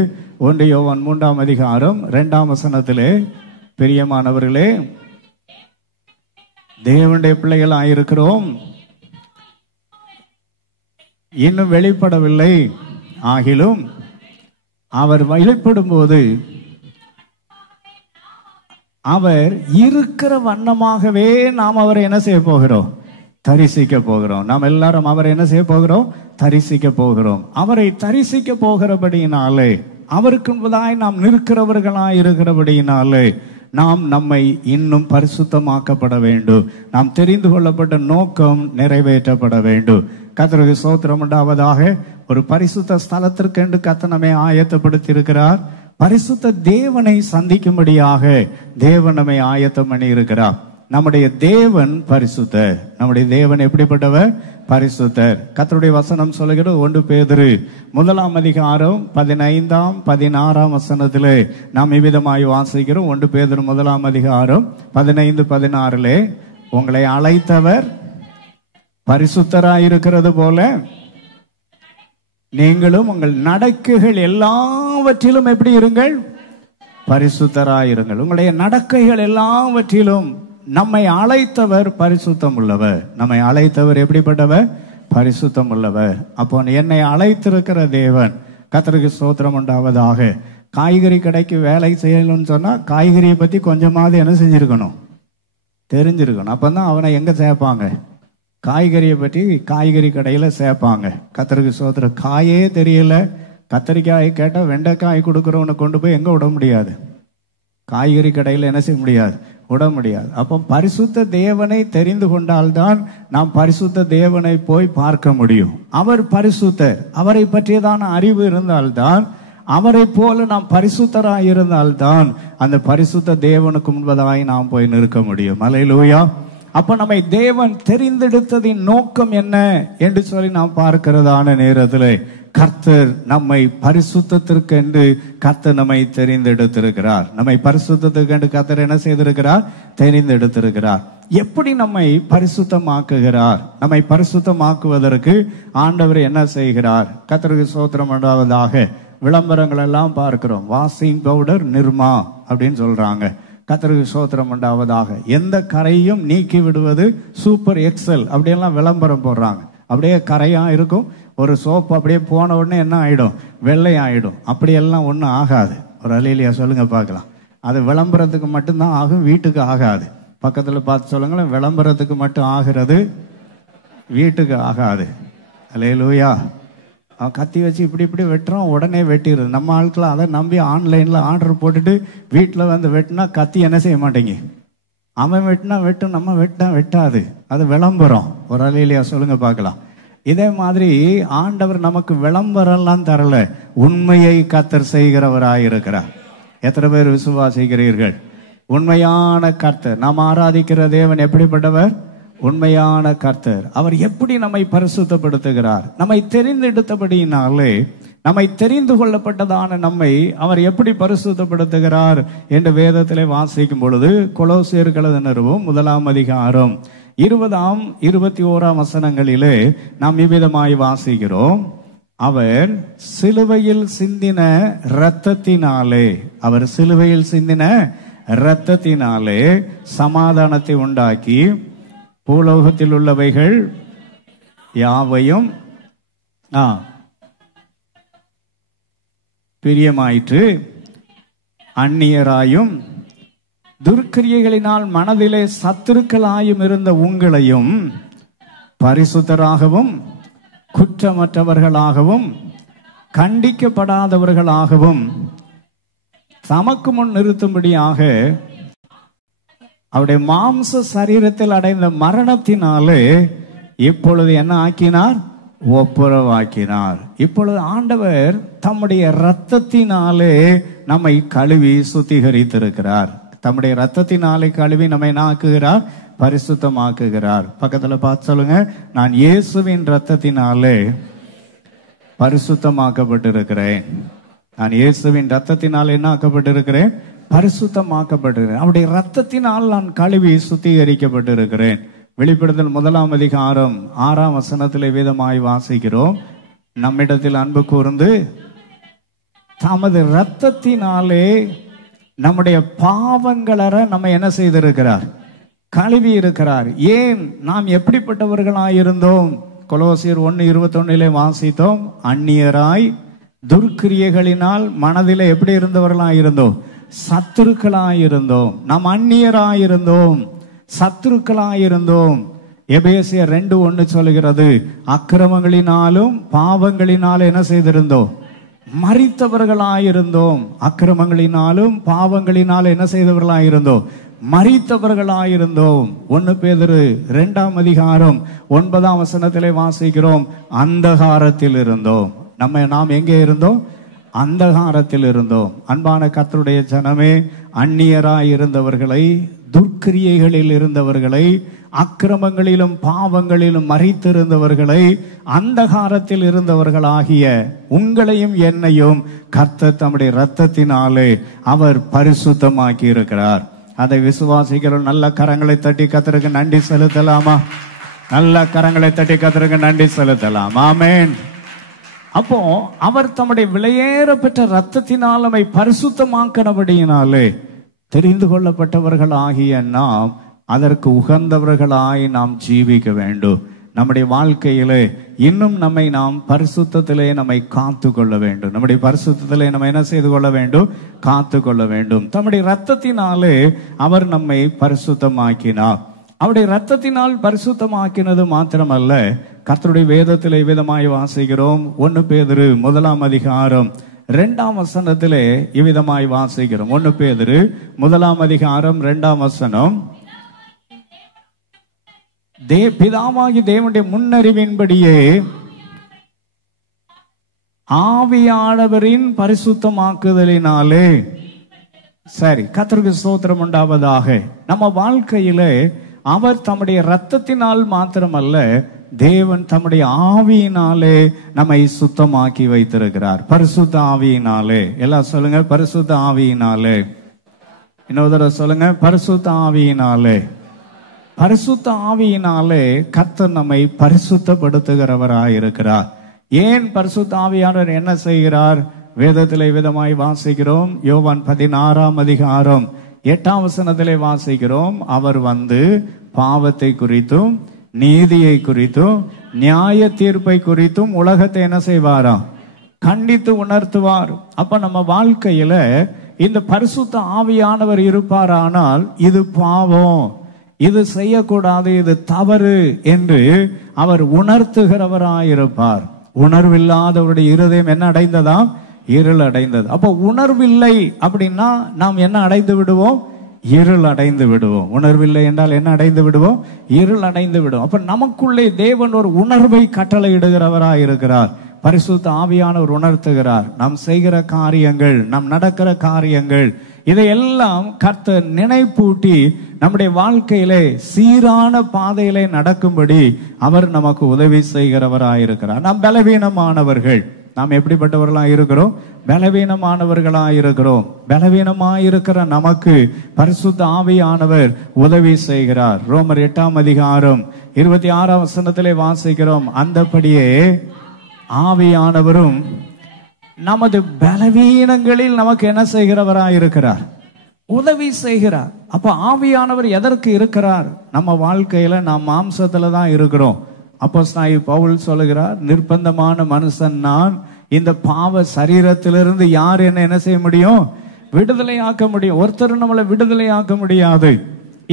1 யோவான் 3:2 பிரியமானவர்களே, தேவனுடைய பிள்ளைகள் ஆயிருக்கிறோம், இன்னும் வெளிப்படவில்லை, ஆகிலும் அவர் வெளிப்படும் போது அவர் இருக்கிற வண்ணமாகவே நாம் அவரை என்ன செய்ய போகிறோம், தரிசிக்க போகிறோம். நாம் எல்லாரும் அவரை என்ன செய்ய போகிறோம், தரிசிக்க போகிறோம். அவரை தரிசிக்க போகிறபடியினாலே, அவருக்கு முன்பதாய் நாம் நிற்கிறவர்களாய் இருக்கிறபடியினாலே நாம் நம்மை இன்னும் பரிசுத்தமாக்கப்பட வேண்டும். நாம் தெரிந்து கொள்ளப்பட்ட நோக்கம் நிறைவேற்றப்பட வேண்டும். கர்த்தருக்கு ஸ்தோத்திரம் உண்டாவதாக. ஒரு பரிசுத்த ஸ்தலத்திற்கு என்று கர்த்தர் நம்மை ஆயத்தப்படுத்தி இருக்கிறார். பரிசுத்த தேவனை சந்திக்கும்படியாக தேவன் நம்மை ஆயத்தம் பண்ணி இருக்கிறார். நம்முடைய தேவன் பரிசுத்தர். நம்முடைய தேவன் எப்படிப்பட்டவர், பரிசுத்தர். கர்த்தருடைய வசனம் சொல்லுகிறது, 1 பேதுரு 1:15-16 நாம் இவ்விதமாய் வாசிக்கிறோம். 1 பேதுரு 1:15-16 உங்களை அழைத்தவர் பரிசுத்தராயிருக்கிறது போல நீங்களும் உங்கள் நடக்கைகள் எல்லாவற்றிலும் எப்படி இருங்கள், பரிசுத்தராயிருங்கள். உங்களுடைய நடக்கைகள் எல்லாவற்றிலும் நம்மை அழைத்தவர் பரிசுத்தம் உள்ளவர். நம்மை அழைத்தவர் எப்படிப்பட்டவர், பரிசுத்தம் உள்ளவர். அப்போ என்னை அழைத்திருக்கிற தேவன், கர்த்தருக்கு ஸ்தோத்திரம் உண்டாவதாக. காய்கறி கடைக்கு வேலை செய்யணும்னு சொன்னா காய்கறியை பத்தி கொஞ்சமாவது என்ன செஞ்சிருக்கணும், தெரிஞ்சிருக்கணும். அப்பதான் அவனை எங்க சேர்ப்பாங்க, காய்கறியை பற்றி காய்கறி கடையில சேர்ப்பாங்க. கர்த்தருக்கு ஸ்தோத்திரம். காயே தெரியல, கத்திரிக்காய் கேட்டா வெண்டைக்காய் கொடுக்குறவனை கொண்டு போய் எங்க விட முடியாது, காய்கறி கடையில் என்ன செய்ய முடியாது, விட முடியாது. அப்போ பரிசுத்த தேவனை தெரிந்து கொண்டால்தான் நாம் பரிசுத்த தேவனை போய் பார்க்க முடியும். அவர் பரிசுத்தர். அவரை பற்றியதான அறிவு இருந்தால்தான், அவரை போல நாம் பரிசுத்தராய் இருந்தால்தான் அந்த பரிசுத்த தேவனுக்கு முன்பதாய் நாம் போய் நிற்க முடியும். அல்லேலூயா. அப்ப நம்மை தேவன் தெரிந்தெடுத்ததின் நோக்கம் என்ன என்று சொல்லி நாம் பார்க்கிறதான நேரத்தில், கர்த்தர் நம்மை பரிசுத்தத்திற்கு என்று கர்த்தர் நம்மை தெரிந்தெடுத்திருக்கிறார். நம்மை பரிசுத்தத்திற்கு என்று கர்த்தர் என்ன செய்திருக்கிறார், தெரிந்தெடுத்திருக்கிறார். எப்படி நம்மை பரிசுத்தமாக்குகிறார்? நம்மை பரிசுத்தமாக்குவதற்கு ஆண்டவர் என்ன செய்கிறார்? கர்த்தருக்கு ஸ்தோத்திரம் உண்டாவதாக. விளம்பரங்கள் எல்லாம் பார்க்கிறோம். வாஷிங் பவுடர் நிர்மா அப்படின்னு சொல்றாங்க. கர்த்தருக்கு ஸ்தோத்திரம் உண்டாவதாக. எந்த கரையும் நீக்கி விடுவது சூப்பர் எக்ஸல் அப்படியெல்லாம் விளம்பரம் போடுறாங்க. அப்படியே கரையா இருக்கும். ஒரு சோப்பு அப்படியே போன உடனே என்ன ஆயிடும், வெள்ளை ஆயிடும். அப்படியெல்லாம் ஒன்றும் ஆகாது. ஒரு அல்லேலூயா சொல்லுங்க பார்க்கலாம். அது விளம்பரத்துக்கு மட்டும்தான் ஆகும், வீட்டுக்கு ஆகாது. பக்கத்தில் பார்த்து சொல்லுங்களேன், விளம்பரத்துக்கு மட்டும் ஆகிறது, வீட்டுக்கு ஆகாது. அல்லேலூயா. கத்தி வச்சு இப்படி இப்படி வெட்டுறோம், உடனே வெட்டிடுது. நம்ம ஆட்கள் அதை நம்பி ஆன்லைன்ல ஆர்டர் போட்டுட்டு வீட்டில் வந்து வெட்டினா கத்தி என்ன செய்ய மாட்டேங்க, அவன் வெட்டினா வெட்டும், நம்ம வெட்டினா வெட்டாது. அது விளம்பரம். ஒரு அல்லேலூயா சொல்லுங்க பார்க்கலாம். இதே மாதிரி ஆண்டவர் நமக்கு விளம்பரம்லாம் தரல, உண்மையை கர்த்தர் செய்கிறவராயிருக்கிறார். எத்தனை பேர் விசுவாசிக்கிறீர்கள்? உண்மையான கர்த்தர், நாம் ஆராதிக்கிற தேவன் எப்படிப்பட்டவர்? உண்மையான கர்த்தர். அவர் எப்படி நம்மை பரிசுத்தப்படுத்துகிறார்? நம்மை தெரிந்தெடுத்தபடியினாலே, நம்மை தெரிந்து கொள்ளப்பட்டதான நம்மை அவர் எப்படி பரிசுத்தப்படுத்துகிறார் என்று வேதத்திலே வாசிக்கும் பொழுது, கொலோசியர் நிறுவம் 1 அதிகாரம் 20, 21 வசனங்களிலே நாம் இவ்விதமாய் வாசிக்கிறோம். அவர் சிலுவையில் சிந்தின இரத்தத்தினாலே, அவர் சிலுவையில் சிந்தின இரத்தத்தினாலே சமாதானத்தை உண்டாக்கி பூலோகத்தில் உள்ளவைகள் யாவையும் பிரியமாயிற்று, அந்நியராயும் துர்க்கிரியைகளினால் மனதிலே சத்துருக்களாயும் இருந்த உங்களையும் பரிசுத்தராகவும் குற்றமற்றவர்களாகவும் கண்டிக்கப்படாதவர்களாகவும் தமக்கு முன் நிறுத்தும்படியாக அவருடைய மாம்ச சரீரத்தில் அடைந்த மரணத்தினாலே இப்பொழுது என்ன ஆக்கினார்? ஒப்புரவாக்கினார். இப்பொழுது ஆண்டவர் தம்முடைய இரத்தத்தினாலே நம்மை கழுவி சுத்திகரித்திருக்கிறார். தம்முடைய இரத்தத்தினாலே கழுவி நம்மை என்ன ஆக்குகிறார்? பரிசுத்தமாக்குகிறார். பக்கத்துல பார்த்து சொல்லுங்க, நான் இயேசுவின் இரத்தத்தினாலே பரிசுத்தமாக்கப்பட்டிருக்கிறேன். நான் இயேசுவின் இரத்தத்தினால் என்ன ஆக்கப்பட்டிருக்கிறேன்? பரிசுத்தமாக்கப்பட்டிருக்கிறேன். அவருடைய இரத்தத்தினால் நான் கழுவி சுத்திகரிக்கப்பட்டிருக்கிறேன். வெளிப்படுத்தல் 1 அதிகாரம் 6 வசனத்திலே வேதமாய் வாசிக்கிறோம். நம்மிடத்தில் அன்பு கூர்ந்து தமது இரத்தத்தினாலே நம்முடைய பாவங்களற நம்ம என்ன செய்திருக்கிறார்? கழுவி இருக்கிறார். ஏன்? நாம் எப்படிப்பட்டவர்களாயிருந்தோம்? கொலோசியர் 1:21 வாசித்தோம். அந்நியராய் துர்க்கிரியைகளினால் மனதிலே எப்படி இருந்தவர்களாயிருந்தோம்? சத்துருக்களாயிருந்தோம். நாம் அந்நியராயிருந்தோம், சத்துருக்களாயிருந்தோம். எபேசியர் 2:1 சொல்கிறது, அக்கிரமங்களினாலும் பாவங்களினாலும் என்ன செய்திருந்தோம்? மரித்தவர்களாயிருந்தோம். அக்கிரமங்களினாலும் பாவங்களினாலும் என்ன செய்தவர்களாயிருந்தோம்? மரித்தவர்களாயிருந்தோம். 1 பேதுரு 2 அதிகாரம் 9 வசனத்திலே வாசிக்கிறோம், அந்தகாரத்தில் இருந்தோம். நாம் எங்கே இருந்தோம்? அந்தகாரத்தில் இருந்தோம். அன்பான கர்த்தருடைய ஜனமே, அந்நியராய் இருந்தவர்களை, துர்க்கிரியைகளில் இருந்தவர்களை, அக்கிரமங்களிலும் பாவங்களிலும் மரித்திருந்தவர்களை, அந்தகாரத்தில் இருந்தவர்களாகிய உங்களையும் என்னையும் கர்த்தர் தம்முடைய இரத்தத்தினாலே அவர் பரிசுத்தமாக்கி இருக்கிறார். அதை விசுவாசிக்கிற நல்ல கரங்களை தட்டி கர்த்தருக்கு நன்றி செலுத்தலாமா? நல்ல கரங்களை தட்டி கர்த்தருக்கு நன்றி செலுத்தலாம். ஆமென். அப்போ அவர் தம்முடைய விலையேற பெற்ற இரத்தத்தினால் நம்மை பரிசுத்தமாக்கினபடியினாலே தெரிந்து கொள்ளப்பட்டவர்கள் ஆகிய நாம் அதற்கு உகந்தவர்களாய் நாம் ஜீவிக்க வேண்டும். நம்முடைய வாழ்க்கையிலே இன்னும் நாம் பரிசுத்தத்திலே நம்மை காத்து கொள்ள வேண்டும். நம்முடைய பரிசுத்தத்திலே நம்ம என்ன செய்து கொள்ள வேண்டும்? காத்து கொள்ள வேண்டும். தம்முடைய இரத்தத்தினாலே அவர் நம்மை பரிசுத்தமாக்கினார். அவருடைய இரத்தத்தினால் பரிசுத்தமாக்கினது மாத்திரமல்ல, கர்த்தருடைய வேதத்திலே விதமாய் வாசிக்கிறோம். 1 பேதுரு 1 அதிகாரம் 2 வசனத்திலே இவ்விதமாய் வாசிக்கிறோம். 1 பேதுரு 1 அதிகாரம் 2 வசனம், பிதாவாகி தேவனுடைய முன்னறிவின்படியே ஆவியானவரின் பரிசுத்தமாக்குதலினாலே. சரி, கர்த்தருக்கு ஸ்தோத்திரம் உண்டாவதாக. நம்ம வாழ்க்கையிலே அவர் தம்முடைய இரத்தத்தினால் மாத்திரமல்ல, தேவன் தம்முடைய ஆவியினாலே நம்மை சுத்தமாக்கி வைத்திருக்கிறார். பரிசுத்த ஆவியினாலே. எல்லாம் சொல்லுங்க, பரிசுத்த ஆவியினாலே. இன்னொரு தடவை சொல்லுங்க, பரிசுத்த ஆவியினாலே. பரிசுத்த ஆவியினாலே கர்த்தர் நம்மை பரிசுத்தப்படுத்துகிறவராயிருக்கிறார். ஏன் பரிசுத்த ஆவியானவர் என்ன செய்கிறார்? வேதத்திலே விதமாய் வாசிக்கிறோம். யோவான் 16 அதிகாரம் 8 வசனத்திலே வாசிக்கிறோம். அவர் வந்து பாவத்தை குறித்தும் நீதியை குறித்தும் நியாய தீர்ப்பை குறித்தும் உலகத்தை என்ன செய்வாராம்? கண்டித்து உணர்த்துவார். அப்ப நம்ம வாழ்க்கையில இந்த பரிசுத்த ஆவியானவர் இருப்பாரானால் இது பாவம், இது செய்யக்கூடாது, இது தவறு என்று அவர் உணர்த்துகிறவராயிருப்பார். உணர்வில்லாதவருடைய இருதயம் என்ன அடைந்ததாம்? இருள் அடைந்தது. அப்போ உணர்வில்லை அப்படின்னா நாம் என்ன அடைந்து விடுவோம்? இருள் அடைந்து விடுவோம். உணர்வில்லை என்றால் என்ன அடைந்து விடுவோம்? இருள் அடைந்து விடுவோம். அப்ப நமக்குள்ளே தேவன் ஒரு உணர்வை கட்டளை இடுகிறவராயிருக்கிறார். பரிசுத்த ஆவியானவர் உணர்த்துகிறார். நாம் செய்கிற காரியங்கள், நாம் நடக்கிற காரியங்கள், இதையெல்லாம் கர்த்தர் நினைப்பூட்டி நம்முடைய வாழ்க்கையிலே சீரான பாதையிலே நடக்கும்படி அவர் நமக்கு உதவி செய்கிறவராயிருக்கிறார். நாம் பலவீனமானவர்கள். நாம் எப்படிப்பட்டவர்களா இருக்கிறோம்? பலவீனமானவர்களா இருக்கிறோம். பலவீனமாயிருக்கிற நமக்கு பரிசுத்த ஆவியானவர் உதவி செய்கிறார். ரோமர் 8:26 வாசிக்கிறோம். அந்தபடியே ஆவியானவரும் நமது பலவீனங்களில் நமக்கு என்ன செய்கிறவராயிருக்கிறார்? உதவி செய்கிறார். அப்ப ஆவியானவர் எதற்கு இருக்கிறார்? நம்ம வாழ்க்கையில நாம் மாம்சத்துல தான் இருக்கிறோம். அப்போஸ்தலனாகிய பவுல் சொல்லுகிறார், நிர்பந்தமான மனுஷன் நான், இந்த பாவ சரீரத்திலிருந்து யார் என்ன செய்ய முடியும்? விடுதலை ஆக்க முடியும். ஒருத்தர் நம்மளை விடுதலை ஆக்க முடியாது.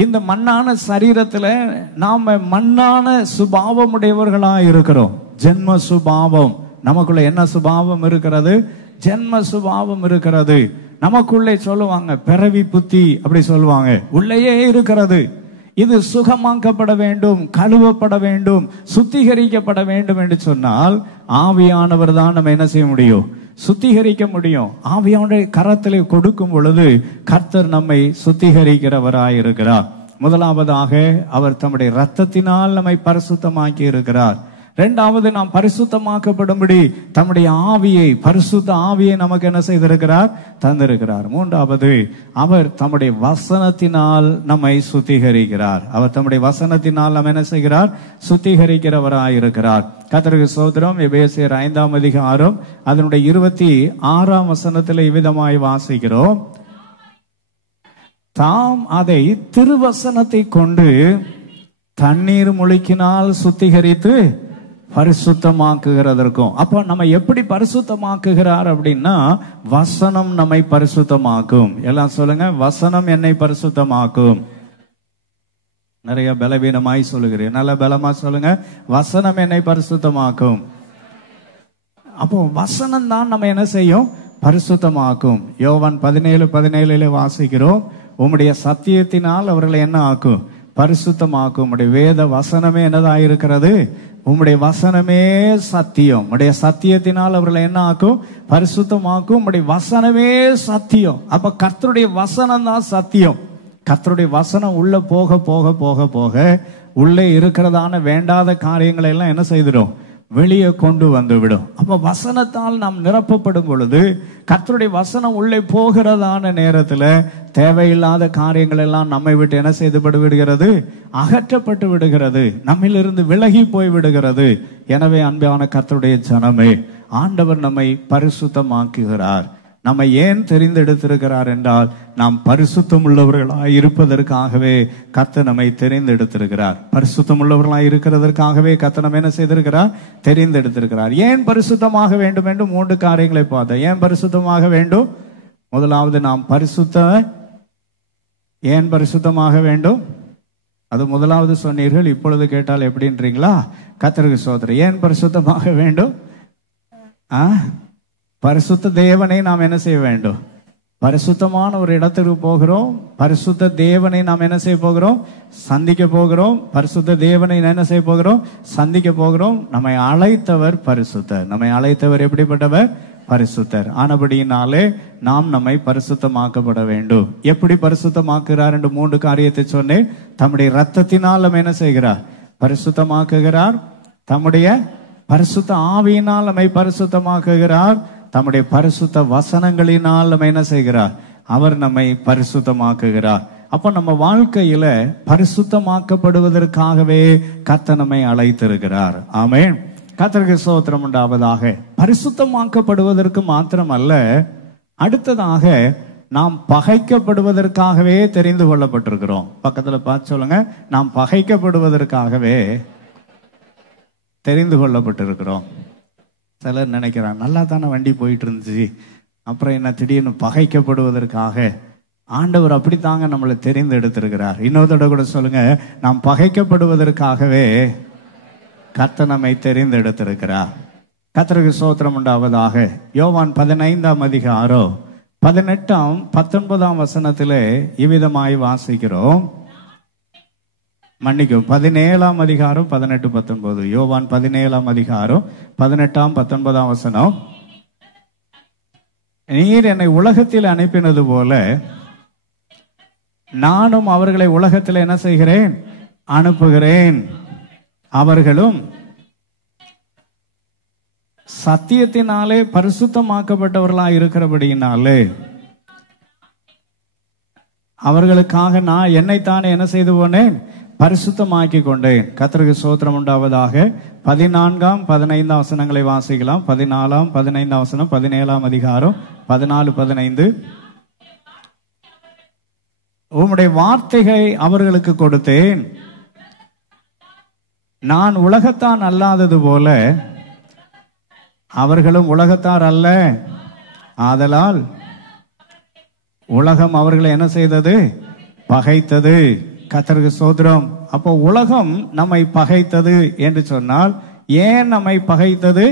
இந்த மண்ணான சரீரத்துல நாம மண்ணான சுபாவம் உடையவர்களா இருக்கிறோம். ஜென்ம சுபாவம் நமக்குள்ள என்ன சுபாவம் இருக்கிறது? ஜென்ம சுபாவம் இருக்கிறது. நமக்குள்ளே சொல்லுவாங்க பிறவி புத்தி, அப்படி சொல்லுவாங்க, உள்ளேயே இருக்கிறது. இது சுகமாக்கப்பட வேண்டும், கழுவப்பட வேண்டும், சுத்திகரிக்கப்பட வேண்டும் என்று சொன்னால் ஆவியானவர் தான் நம்ம என்ன செய்ய முடியும்? சுத்திகரிக்க முடியும். ஆவியானுடைய கரத்திலே கொடுக்கும் பொழுது கர்த்தர் நம்மை சுத்திகரிக்கிறவராயிருக்கிறார். முதலாவதாக அவர் தம்முடைய இரத்தத்தினால் நம்மை பரிசுத்தமாக்கி இருக்கிறார். இரண்டாவது, நாம் பரிசுத்தமாக்கப்படும்படி தம்முடைய ஆவியை, பரிசுத்த ஆவியை நமக்கு என்ன செய்திருக்கிறார்? தந்திருக்கிறார். மூன்றாவது, அவர் தம்முடைய வசனத்தினால் நம்மை சுத்திகரிக்கிறார். அவர் தம்முடைய வசனத்தினால் நம்ம என்ன செய்கிறார்? சுத்திகரிக்கிறவராயிருக்கிறார். கர்த்தருக்கு ஸ்தோத்திரம். எபேசியர் 5:6 அதனுடைய 26 இவ்விதமாய் வாசிக்கிறோம். தாம் அதை திருவசனத்தை கொண்டு தண்ணீர் முழுக்கினால் சுத்திகரித்து பரிசுத்தமாக்குகிறதற்கும். அப்ப நம்ம எப்படி பரிசுத்தமாக்குகிறார் அப்படின்னா, வசனம் நம்மை பரிசுத்தமாக்கும். எல்லாம் சொல்லுங்க, வசனம் என்னை பரிசுத்தமாக்கும். நிறைய பலவீனமாய் சொல்லுகிறேன், நல்ல பலமா சொல்லுங்க, வசனம் என்னை பரிசுத்தமாக்கும். அப்போ வசனம் தான் நம்ம என்ன செய்யும்? பரிசுத்தமாக்கும். யோவான் 17:17 வாசிக்கிறோம், உம்முடைய சத்தியத்தினால் அவர்களை என்ன ஆக்கும்? பரிசுத்தமாக்கும். உம்முடைய வேத வசனமே என்னதான் இருக்கிறது? உம்முடைய வசனமே சத்தியம். உம்முடைய சத்தியத்தினால் அவர்களை என்ன ஆக்கும்? பரிசுத்தமாக்கும். உம்முடைய வசனமே சத்தியம். அப்ப கர்த்தருடைய வசனம் தான் சத்தியம். கர்த்தருடைய வசனம் உள்ள போக போக போக போக உள்ளே இருக்கிறதான வேண்டாத காரியங்களை எல்லாம் என்ன செய்திடும்? வெளியே கொண்டு வந்து விடும். அப்ப வசனத்தால் நாம் நிரப்பப்படும் பொழுது, கர்த்தருடைய வசனம் உள்ளே போகிறதான நேரத்துல தேவையில்லாத காரியங்கள் எல்லாம் நம்மை விட்டு என்ன செய்து விடுகிறது? அகற்றப்பட்டு விடுகிறது. நம்மிலிருந்து விலகி போய் விடுகிறது. எனவே அன்பான கர்த்தருடைய ஜனமே, ஆண்டவர் நம்மை பரிசுத்தமாக்குகிறார். நம்மை ஏன் தெரிந்தெடுத்திருக்கிறார் என்றால், நாம் பரிசுத்தம் உள்ளவர்களாய் இருப்பதற்காகவே கர்த்தர் நம்மை தெரிந்தெடுத்திருக்கிறார். பரிசுத்தம் உள்ளவர்களாய் இருக்கிறதற்காகவே கர்த்தர் நம்ம என்ன செய்திருக்கிறார்? தெரிந்தெடுத்திருக்கிறார். ஏன் பரிசுத்தமாக வேண்டும் என்று 3 காரியங்களை பார்த்தோம். ஏன் பரிசுத்தமாக வேண்டும்? முதலாவது, நாம் ஏன் பரிசுத்தமாக வேண்டும்? அது முதலாவது சொன்னீர்கள். இப்பொழுது கேட்டால் எப்படின்றீங்களா? கர்த்தருக்கு ஸ்தோத்திரம். ஏன் பரிசுத்தமாக வேண்டும்? பரிசுத்த தேவனை நாம் என்ன செய்ய வேண்டும்? பரிசுத்தமான ஒரு இடத்திற்கு போகிறோம். பரிசுத்த தேவனை நாம் என்ன செய்ய போகிறோம்? சந்திக்க போகிறோம். பரிசுத்த தேவனை என்ன செய்ய போகிறோம்? சந்திக்க போகிறோம். நம்மை அழைத்தவர் பரிசுத்தர். நம்மை அழைத்தவர் எப்படிப்பட்டவர்? பரிசுத்தர். ஆனபடியினாலே நாம் நம்மை பரிசுத்தமாக்கப்பட வேண்டும். எப்படி பரிசுத்தமாக்குகிறார் என்று 3 காரியத்தை சொன்னேன். தம்முடைய இரத்தத்தினால் நம்ம என்ன செய்கிறார்? பரிசுத்தமாக்குகிறார். தம்முடைய பரிசுத்த ஆவியினால் நம்மை பரிசுத்தமாக்குகிறார். தம்முடைய பரிசுத்த வசனங்களினால் நம்ம என்ன செய்கிறார்? அவர் நம்மை பரிசுத்தமாக்குகிறார். அப்ப நம்ம வாழ்க்கையில பரிசுத்தமாக்கப்படுவதற்காகவே கர்த்தர் நம்மை அழைத்திருக்கிறார். ஆமென். கர்த்தருக்கு ஸ்தோத்திரம் உண்டாவதாக. பரிசுத்தமாக்கப்படுவதற்கு மாத்திரம் அல்ல, அடுத்ததாக நாம் பகைக்கப்படுவதற்காகவே தெரிந்து கொள்ளப்பட்டிருக்கிறோம். பக்கத்துல பார்த்து சொல்லுங்க, நாம் பகைக்கப்படுவதற்காகவே தெரிந்து கொள்ளப்பட்டிருக்கிறோம். சிலர் நினைக்கிறான், நல்லா தானே வண்டி போயிட்டு இருந்துச்சு, அப்புறம் என்ன திடீர்னு பகைக்கப்படுவதற்காக? ஆண்டவர் அப்படித்தாங்க நம்மளை தெரிந்து எடுத்திருக்கிறார். இன்னொருத்தோட கூட சொல்லுங்க, நாம் பகைக்கப்படுவதற்காகவே கர்த்தர் நம்மை தெரிந்து எடுத்திருக்கிறார். கர்த்தருக்கு ஸ்தோத்திரம் உண்டாவதாக. யோவான் 15:18-19 இவ்விதமாய் வாசிக்கிறோம். மன்னிக்கும் 17ஆம் அதிகாரம் 18, 19. யோவான் 17ஆம் அதிகாரம் 18, 19 வசனம். நீர் என்னை உலகத்தில் அனுப்பினது போல நானும் அவர்களை உலகத்தில் என்ன செய்கிறேன்? அனுப்புகிறேன். அவர்களும் சத்தியத்தினாலே பரிசுத்தமாக்கப்பட்டவர்களாய் இருக்கிறபடியினாலே அவர்களுக்காக நான் என்னைத்தானே என்ன செய்து போனேன்? பரிசுத்தமாக்கி கொண்டேன். கர்த்தருக்கு ஸ்தோத்திரம் உண்டாவதாக. 14, 15 வசனங்களை வாசிக்கலாம். 14, 15 வசனம், 17ஆம் அதிகாரம் 14, 15. உம்முடைய வார்த்தையை அவர்களுக்கு கொடுத்தேன். நான் உலகத்தான் அல்லாதது போல அவர்களும் உலகத்தார் அல்ல. ஆதலால் உலகம் அவர்களை என்ன செய்தது? பகைத்தது. கர்த்தருக்கு ஸ்தோத்திரம். அப்போ உலகம் நம்மை பகைத்தது என்று சொன்னால் ஏன் நம்மை பகைத்தது?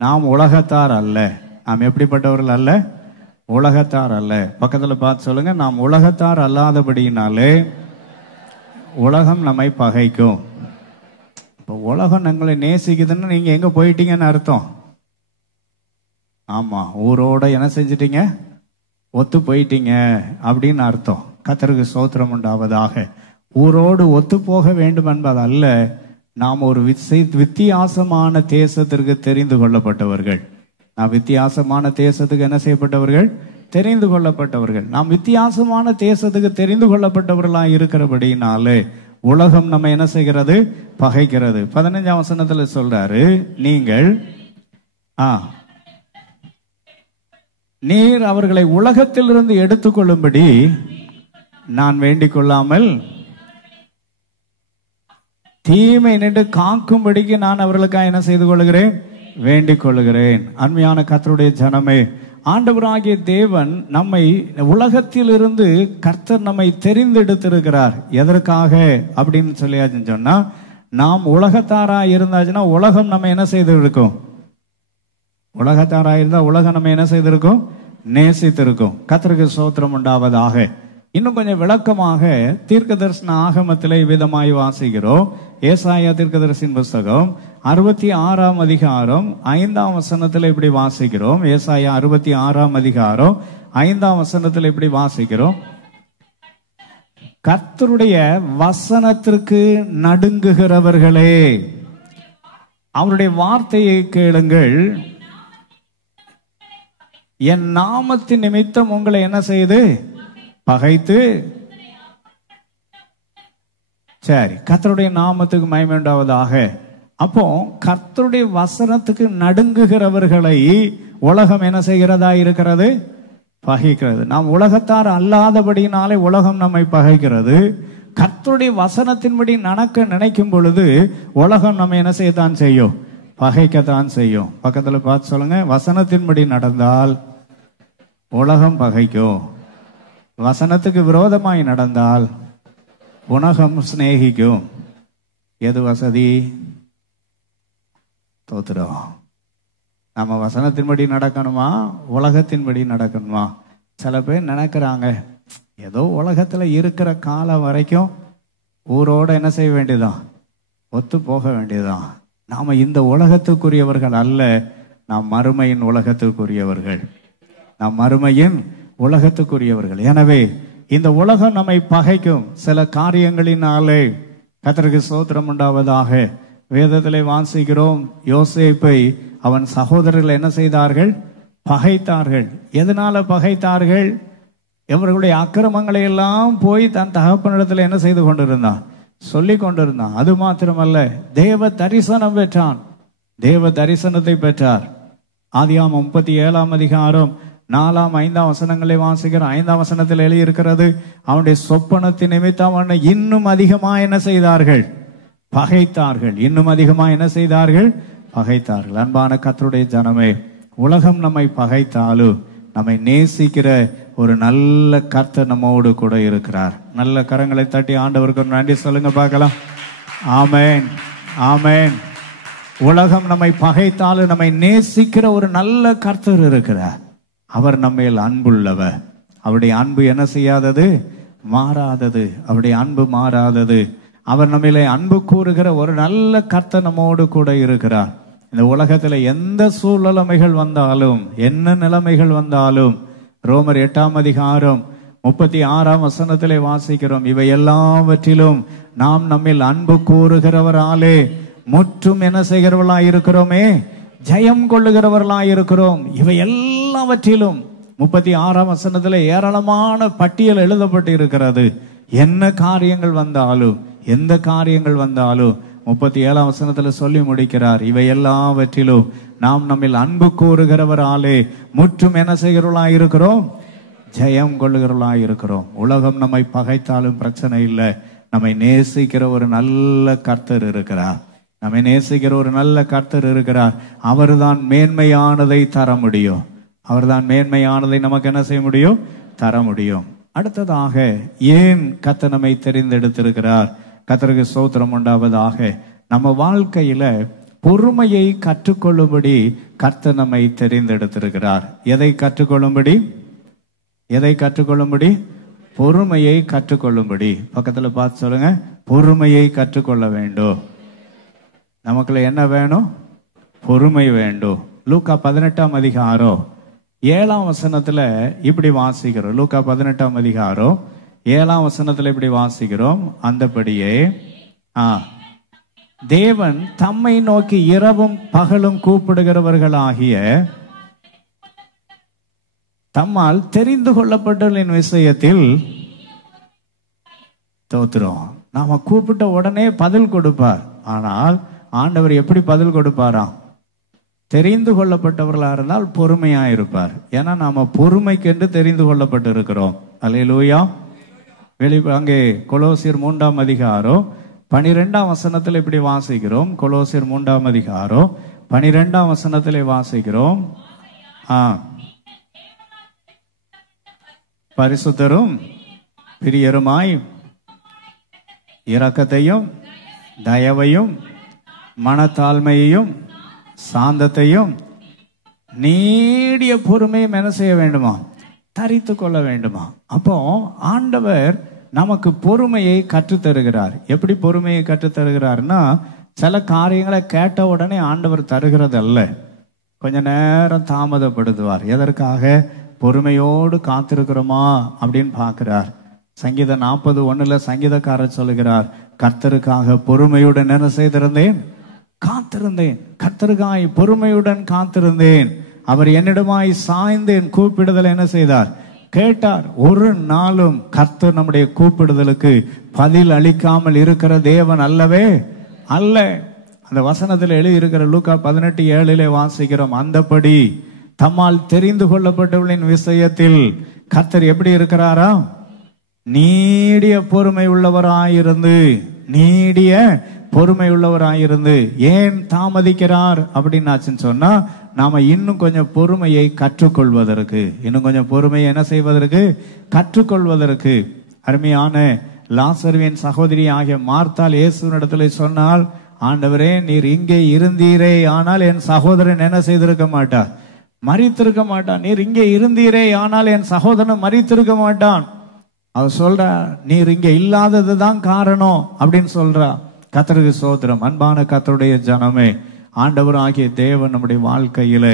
நாம் உலகத்தார் அல்ல. நாம் எப்படிப்பட்டவர்கள் அல்ல? உலகத்தார் அல்ல. பக்கத்தில் பார்த்து சொல்லுங்க, நாம் உலகத்தார் அல்லாதபடியினாலே உலகம் நம்மை பகைக்கும். இப்போ உலகம் நம்மளை நேசிக்குதுன்னு நீங்க எங்க போயிட்டீங்கன்னு அர்த்தம். ஆமா, ஊரோட என்ன செஞ்சிட்டீங்க? ஒத்து போயிட்டீங்க அப்படின்னு அர்த்தம். கர்த்தருக்கு ஸ்தோத்திரம் உண்டாவதாக. ஊரோடு ஒத்து போக வேண்டும் என்பது அல்ல. நாம் ஒரு வித்தியாசமான தேசத்திற்கு தெரிந்து கொள்ளப்பட்டவர்கள். நாம் வித்தியாசமான தேசத்துக்கு என்ன செய்யப்பட்டவர்கள்? தெரிந்து கொள்ளப்பட்டவர்கள். நாம் வித்தியாசமான தேசத்துக்கு தெரிந்து கொள்ளப்பட்டவர்களாக இருக்கிறபடினாலே உலகம் நம்ம என்ன செய்கிறது? பகைக்கிறது. 15ஆம் வசனத்துல சொல்றாரு, நீங்கள் நீர் அவர்களை உலகத்திலிருந்து எடுத்துக்கொள்ளும்படி நான் வேண்டிக் கொள்ளாமல் தீமை நின்று காக்கும்படிக்கு நான் அவர்களுக்காக என்ன செய்து கொள்கிறேன்? வேண்டிக் கொள்கிறேன். அருமையான கர்த்தருடைய ஜனமே, ஆண்டவராகிய தேவன் நம்மை உலகத்திலிருந்து கர்த்தர் நம்மை தெரிந்தெடுத்திருக்கிறார். எதற்காக அப்படின்னு சொல்லியாச்சு சொன்னா, நாம் உலகத்தாரா இருந்தாச்சுன்னா உலகம் நம்ம என்ன செய்து இருக்கும்? உலகத்தாரா இருந்தா உலகம் நம்ம என்ன செய்திருக்கும்? நேசித்திருக்கும். கர்த்தருக்கு ஸ்தோத்திரம் உண்டாவதாக. இன்னும் கொஞ்சம் விளக்கமாக தீர்க்க தரிசன ஆகமத்திலே விதமாய் வாசிக்கிறோம். ஏசாயா தீர்க்கதரிசியின் புஸ்தகம் 66ஆம் அதிகாரம் 5ஆம் வசனத்தில் இப்படி வாசிக்கிறோம். ஏசாயா 66ஆம் அதிகாரம் 5ஆம் வசனத்தில் இப்படி வாசிக்கிறோம். கர்த்தருடைய வசனத்திற்கு நடுங்குகிறவர்களே, அவருடைய வார்த்தையை கேளுங்கள். என் நாமத்தின் நிமித்தம் உங்களை என்ன செய்து பகைத்து, சரி, கர்த்தருடைய நாமத்துக்கு மகிமை உண்டாவதாக. அப்போ கர்த்தருடைய வசனத்துக்கு நடுங்குகிறவர்களை உலகம் என்ன செய்கிறதா இருக்கிறது? பகைக்கிறது. நாம் உலகத்தார் அல்லாதபடியினாலே உலகம் நம்மை பகைக்கிறது. கர்த்தருடைய வசனத்தின்படி நடக்க நினைக்கும் பொழுது உலகம் நம்ம என்ன செய்யத்தான் செய்யும்? பகைக்கத்தான் செய்யும். பக்கத்துல பார்த்து சொல்லுங்க, வசனத்தின்படி நடந்தால் உலகம் பகைக்கும். வசனத்துக்கு விரோதமாய் நடந்தால் உலகம் சிநேகிக்கும். எது வசதி? தோத்துறோம். நம்ம வசனத்தின்படி நடக்கணுமா உலகத்தின்படி நடக்கணுமா? சில பேர் நினைக்கிறாங்க, ஏதோ உலகத்துல இருக்கிற காலம் வரைக்கும் ஊரோட என்ன செய்ய வேண்டியதான்? ஒத்து போக வேண்டியதான். நாம இந்த உலகத்துக்குரியவர்கள் அல்ல, நாம் மறுமையின் உலகத்துக்குரியவர்கள். நாம் மறுமையின் உலகத்துக்குரியவர்கள். எனவே இந்த உலகம் நம்மை பகைக்கும் சில காரியங்களினாலே. கர்த்தருக்கு ஸ்தோத்திரம் உண்டாவதாக. வேதத்திலே வாசிக்கிறோம், யோசேப்பை அவன் சகோதரர்கள் என்ன செய்தார்கள்? பகைத்தார்கள். எதனால பகைத்தார்கள்? இவர்களுடைய அக்கிரமங்களை எல்லாம் போய் தன் தகப்பனிடத்தில் என்ன செய்து கொண்டிருந்தான்? சொல்லி கொண்டிருந்தான். அது மாத்திரமல்ல, தேவ தரிசனம் பெற்றான். தேவ தரிசனத்தை பெற்றார். ஆதியாகமம் 37ஆம் அதிகாரம் 4, 5 வசனங்களை வாசிக்கிற 5ஆம் வசனத்தில் எழுதியிருக்கிறது, அவனுடைய சொப்பனத்தின் நிமித்தம் அவனை இன்னும் அதிகமா என்ன செய்தார்கள்? பகைத்தார்கள். இன்னும் அதிகமா என்ன செய்தார்கள்? பகைத்தார்கள். அன்பான கர்த்தருடைய ஜனமே, உலகம் நம்மை பகைத்தாலும் நம்மை நேசிக்கிற ஒரு நல்ல கர்த்தர் நம்மோடு கூட இருக்கிறார். நல்ல கரங்களை தட்டி ஆண்டவருக்கு ஒரு நன்றி சொல்லுங்க பார்க்கலாம். ஆமென், ஆமென். உலகம் நம்மை பகைத்தாலும் நம்மை நேசிக்கிற ஒரு நல்ல கர்த்தர் இருக்கிறார். அவர் நம்மேல் அன்புள்ளவர். அவருடைய அன்பு என்ன செய்யாதது? மாறாதது. அவருடைய அன்பு மாறாதது. அவர் நம்மிலே அன்பு கூறுகிற ஒரு நல்ல கர்த்தர் நம்மோடு கூட இருக்கிறார். இந்த உலகத்துல எந்த சூழ்நிலைமைகள் வந்தாலும், என்ன நிலைமைகள் வந்தாலும், ரோமர் 8ஆம் அதிகாரம் 36ஆம் வசனத்திலே வாசிக்கிறோம், இவை எல்லாவற்றிலும் நாம் நம்மில் அன்பு கூறுகிறவராலே முற்றும் என்ன செய்கிறவர்களாய் இருக்கிறோமே, ஜெயம் கொள்ளுகிறவர்களாய் இருக்கிறோம். இவை எல்லாவற்றிலும் 36ஆம் வசனத்திலே ஏராளமான பட்டியல் எழுதப்பட்டு இருக்கிறது. என்ன காரியங்கள் வந்தாலும், எந்த காரியங்கள் வந்தாலும் 37ஆம் வசனத்துல சொல்லி முடிக்கிறார், இவை எல்லாவற்றிலும் நாம் நம்மில் அன்பு கூறுகிறவராலே முற்றும் என்ன செய்கிறவர்களாய் இருக்கிறோம், ஜெயம் கொள்ளுகிறவர்களாய் இருக்கிறோம். உலகம் நம்மை பகைத்தாலும் பிரச்சனை இல்லை. நம்மை நேசிக்கிற ஒரு நல்ல கர்த்தர் இருக்கிறார். நம்மை நேசிக்கிற ஒரு நல்ல கர்த்தர் இருக்கிறார். அவர்தான் மேன்மையானதை தர முடியும். அவர்தான் மேன்மையானதை நமக்கு என்ன செய்ய முடியும், தர முடியும். அடுத்ததாக, ஏன் கர்த்தர் நம்மை தெரிந்தெடுத்திருக்கிறார்? கர்த்தருக்கு ஸ்தோத்திரம் உண்டாவதாக. நம்ம வாழ்க்கையில பொறுமையை கற்றுக்கொள்ளும்படி கர்த்தர் நம்மை தெரிந்தெடுத்திருக்கிறார். எதை கற்றுக்கொள்ளும்படி? எதை கற்றுக்கொள்ளும்படி? பொறுமையை கற்றுக்கொள்ளும்படி. பக்கத்துல பார்த்து சொல்லுங்க, பொறுமையை கற்றுக்கொள்ள வேண்டும். நமக்குள்ள என்ன வேணும்? பொறுமை வேண்டும். லூக்கா 18ஆம் அதிகாரம் 7ஆம் வசனத்துல இப்படி வாசிக்கிறோம். லூக்கா 18ஆம் அதிகாரம் 7ஆம் வசனத்துல இப்படி வாசிக்கிறோம், அந்தபடியே தேவன் தம்மை நோக்கி இரவும் பகலும் கூப்பிடுகிறவர்களாகிய தம்மால் தெரிந்து கொள்ளப்பட்டவர்களின் விஷயத்தில் தோத்துறோம். நாம கூப்பிட்ட உடனே பதில் கொடுப்பார். ஆனால் ஆண்டவர் எப்படி பதில் கொடுப்பாராம்? தெரிந்து கொள்ளப்பட்டவர்களா இருந்தால் பொறுமையா இருப்பார். ஏன்னா நாம பொறுமைக்கென்று தெரிந்து கொள்ளப்பட்டு இருக்கிறோம். அல்லேலூயா. அங்கே கொலோசியர் 3ஆம் அதிகாரம் 12ஆம் வசனத்தில் இப்படி வாசிக்கிறோம். கொலோசியர் 3ஆம் அதிகாரம் 12ஆம் வசனத்திலே வாசிக்கிறோம், பரிசுத்தரும் பிரியருமாய் இரக்கத்தையும் தயவையும் மனத்தாழ்மையையும் சாந்தத்தையும் நீடிய பொறுமையும் என்ன செய்ய வேண்டுமா? தரித்து கொள்ள வேண்டுமா? அப்போ ஆண்டவர் நமக்கு பொறுமையை கற்றுத்தருகிறார். எப்படி பொறுமையை கற்றுத்தருகிறார்னா, சில காரியங்களை கேட்ட உடனே ஆண்டவர் தருகிறது அல்ல, கொஞ்ச நேரம் தாமதப்படுத்துவார். எதற்காக? பொறுமையோடு காத்திருக்கிறோமா அப்படின்னு பார்க்கிறார். சங்கீதம் 40:1 சங்கீதக்காரர் சொல்லுகிறார், கர்த்தருக்காக பொறுமையுடன் என்ன செய்திருந்தேன்? காத்திருந்தேன். கர்த்தருக்காய் பொறுமையுடன் காத்திருந்தேன். அவர் என்னிடமாய் சாய்ந்தேன். கூப்பிடுதல் என்ன செய்தார்? கேட்டார். ஒரு நாளும் கர்த்தர் நம்முடைய கூப்பிடுதலுக்கு பதில் அளிக்காமல் இருக்கிற தேவன் அல்லவே அல்ல. அந்த வசனத்தில் எழுதி இருக்கிற லூக்கா 18:7 வாசிக்கிறோம், அந்தபடி தம்மால் தெரிந்து கொள்ளப்பட்டவர்களின் விஷயத்தில் கர்த்தர் எப்படி இருக்கிறாரா? நீடிய பொறுமை உள்ளவராயிருந்து, நீடிய பொறுமை உள்ளவராயிருந்து. ஏன் தாமதிக்கிறார் அப்படின்னு சொன்னா, நாம இன்னும் கொஞ்சம் பொறுமையை கற்றுக்கொள்வதற்கு, இன்னும் கொஞ்சம் பொறுமையை என்ன செய்வதற்கு? கற்றுக்கொள்வதற்கு. அருமையான லாசருவின் சகோதரி ஆகிய மார்த்தாள் இயேசுவினிடத்துல சொன்னால், ஆண்டவரே நீர் இங்கே இருந்தீரே, ஆனால் என் சகோதரன் என்ன செய்திருக்க மாட்டார்? மரித்திருக்க மாட்டான். நீர் இங்கே இருந்தீரே, ஆனால் என் சகோதரன் மரித்திருக்க மாட்டான். அவர் சொல்றா, நீர் இங்க இல்லாததுதான் காரணம் அப்படின்னு சொல்றா. கர்த்தருக்கு ஸ்தோத்திரம். அன்பான கர்த்தருடைய ஜனமே, ஆண்டவர் ஆகிய தேவன் நம்முடைய வாழ்க்கையில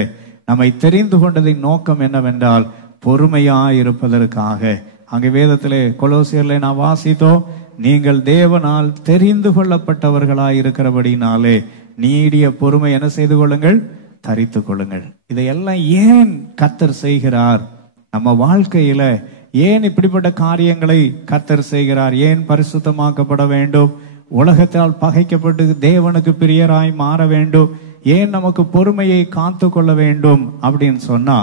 நம்மை தெரிந்து கொண்டதின் நோக்கம் என்னவென்றால் பொறுமையாய் இருப்பதற்காக. அங்கே வேதத்திலே கொலோசியர்ல நான் வாசித்தோம், நீங்கள் தேவனால் தெரிந்து கொள்ளப்பட்டவர்களாய் இருக்கிறபடினாலே நீடிய பொறுமை என்ன செய்து கொள்ளுங்கள்? தரித்து கொள்ளுங்கள். இதையெல்லாம் ஏன் கர்த்தர் செய்கிறார்? நம்ம வாழ்க்கையில ஏன் இப்படிப்பட்ட காரியங்களை கர்த்தர் செய்கிறார்? ஏன் பரிசுத்தமாக்கப்பட வேண்டும்? உலகத்தால் பகைக்கப்பட்டு தேவனுக்கு பிரியராய் மாற வேண்டும்? ஏன் நமக்கு பொறுமையை காத்து கொள்ள வேண்டும் அப்படின்னு சொன்னா,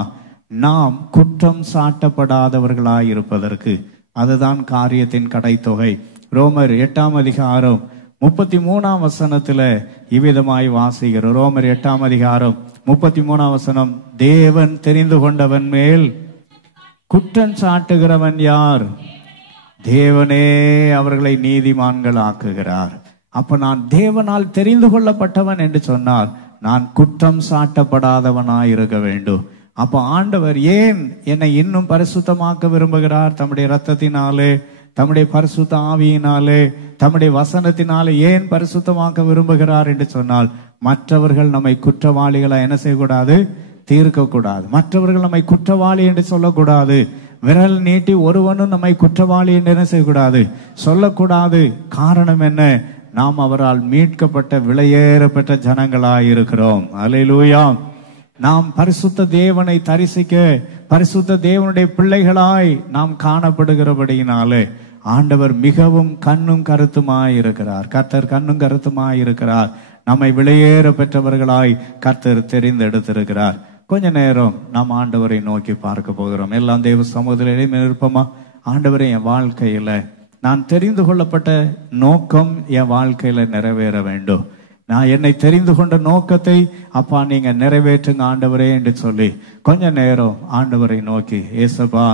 நாம் குற்றம் சாட்டப்படாதவர்களாய் இருப்பதற்கு. அதுதான் காரியத்தின் கடைத்தொகை. ரோமர் 8ஆம் அதிகாரம் 33ஆம் வசனத்துல இவ்விதமாய் வாசிக்கிறோம். ரோமர் 8ஆம் அதிகாரம் 33ஆம் வசனம், தேவன் தெரிந்து கொண்டவன் மேல் குற்றம் சாட்டுகிறவன் யார்? தேவனே அவர்களை நீதிமான்கள் ஆக்குகிறார். அப்ப நான் தேவனால் தெரிந்து கொள்ளப்பட்டவன் என்று சொன்னால் நான் குற்றம் சாட்டப்படாதவனாய் இருக்க வேண்டும். அப்ப ஆண்டவர் ஏன் என்னை இன்னும் பரிசுத்தமாக்க விரும்புகிறார்? தம்முடைய இரத்தத்தினாலே தம்முடைய பரிசுத்த ஆவியினாலே தம்முடைய வசனத்தினாலே ஏன் பரிசுத்தமாக்க விரும்புகிறார் என்று சொன்னால், மற்றவர்கள் நம்மை குற்றவாளிகளை என்ன செய்யக்கூடாது, தீர்க்கக்கூடாது. மற்றவர்கள் நம்மை குற்றவாளி என்று சொல்லக்கூடாது. விரல் நீட்டி ஒருவனும் நம்மை குற்றவாளி என்று என்ன செய்யக்கூடாது, சொல்லக்கூடாது. காரணம் என்ன? நாம் அவரால் மீட்கப்பட்ட விலையேறப்பட்ட ஜனங்களாயிருக்கிறோம். அல்லேலூயா. நாம் பரிசுத்த தேவனை தரிசிக்க, பரிசுத்த தேவனுடைய பிள்ளைகளாய் நாம் காணப்படுகிறபடியினாலே ஆண்டவர் மிகவும் கண்ணும் கருத்துமாயிருக்கிறார். கர்த்தர் கண்ணும் கருத்துமாயிருக்கிறார். நம்மை விலையேற பெற்றவர்களாய் கர்த்தர் தெரிந்தெடுத்திருக்கிறார். கொஞ்ச நேரம் நாம் ஆண்டவரை நோக்கி பார்க்க போகிறோம். எல்லாம் தேவ சமூகத்திலே இருப்போமா? ஆண்டவரை, என் வாழ்க்கையில நான் தெரிந்து கொள்ளப்பட்ட நோக்கம் என் வாழ்க்கையில நிறைவேற வேண்டும். நான் என்னை தெரிந்து கொண்ட நோக்கத்தை அப்பா நீங்க நிறைவேற்றுங்க ஆண்டவரே என்று சொல்லி கொஞ்ச நேரம் ஆண்டவரை நோக்கி, ஏசப்பா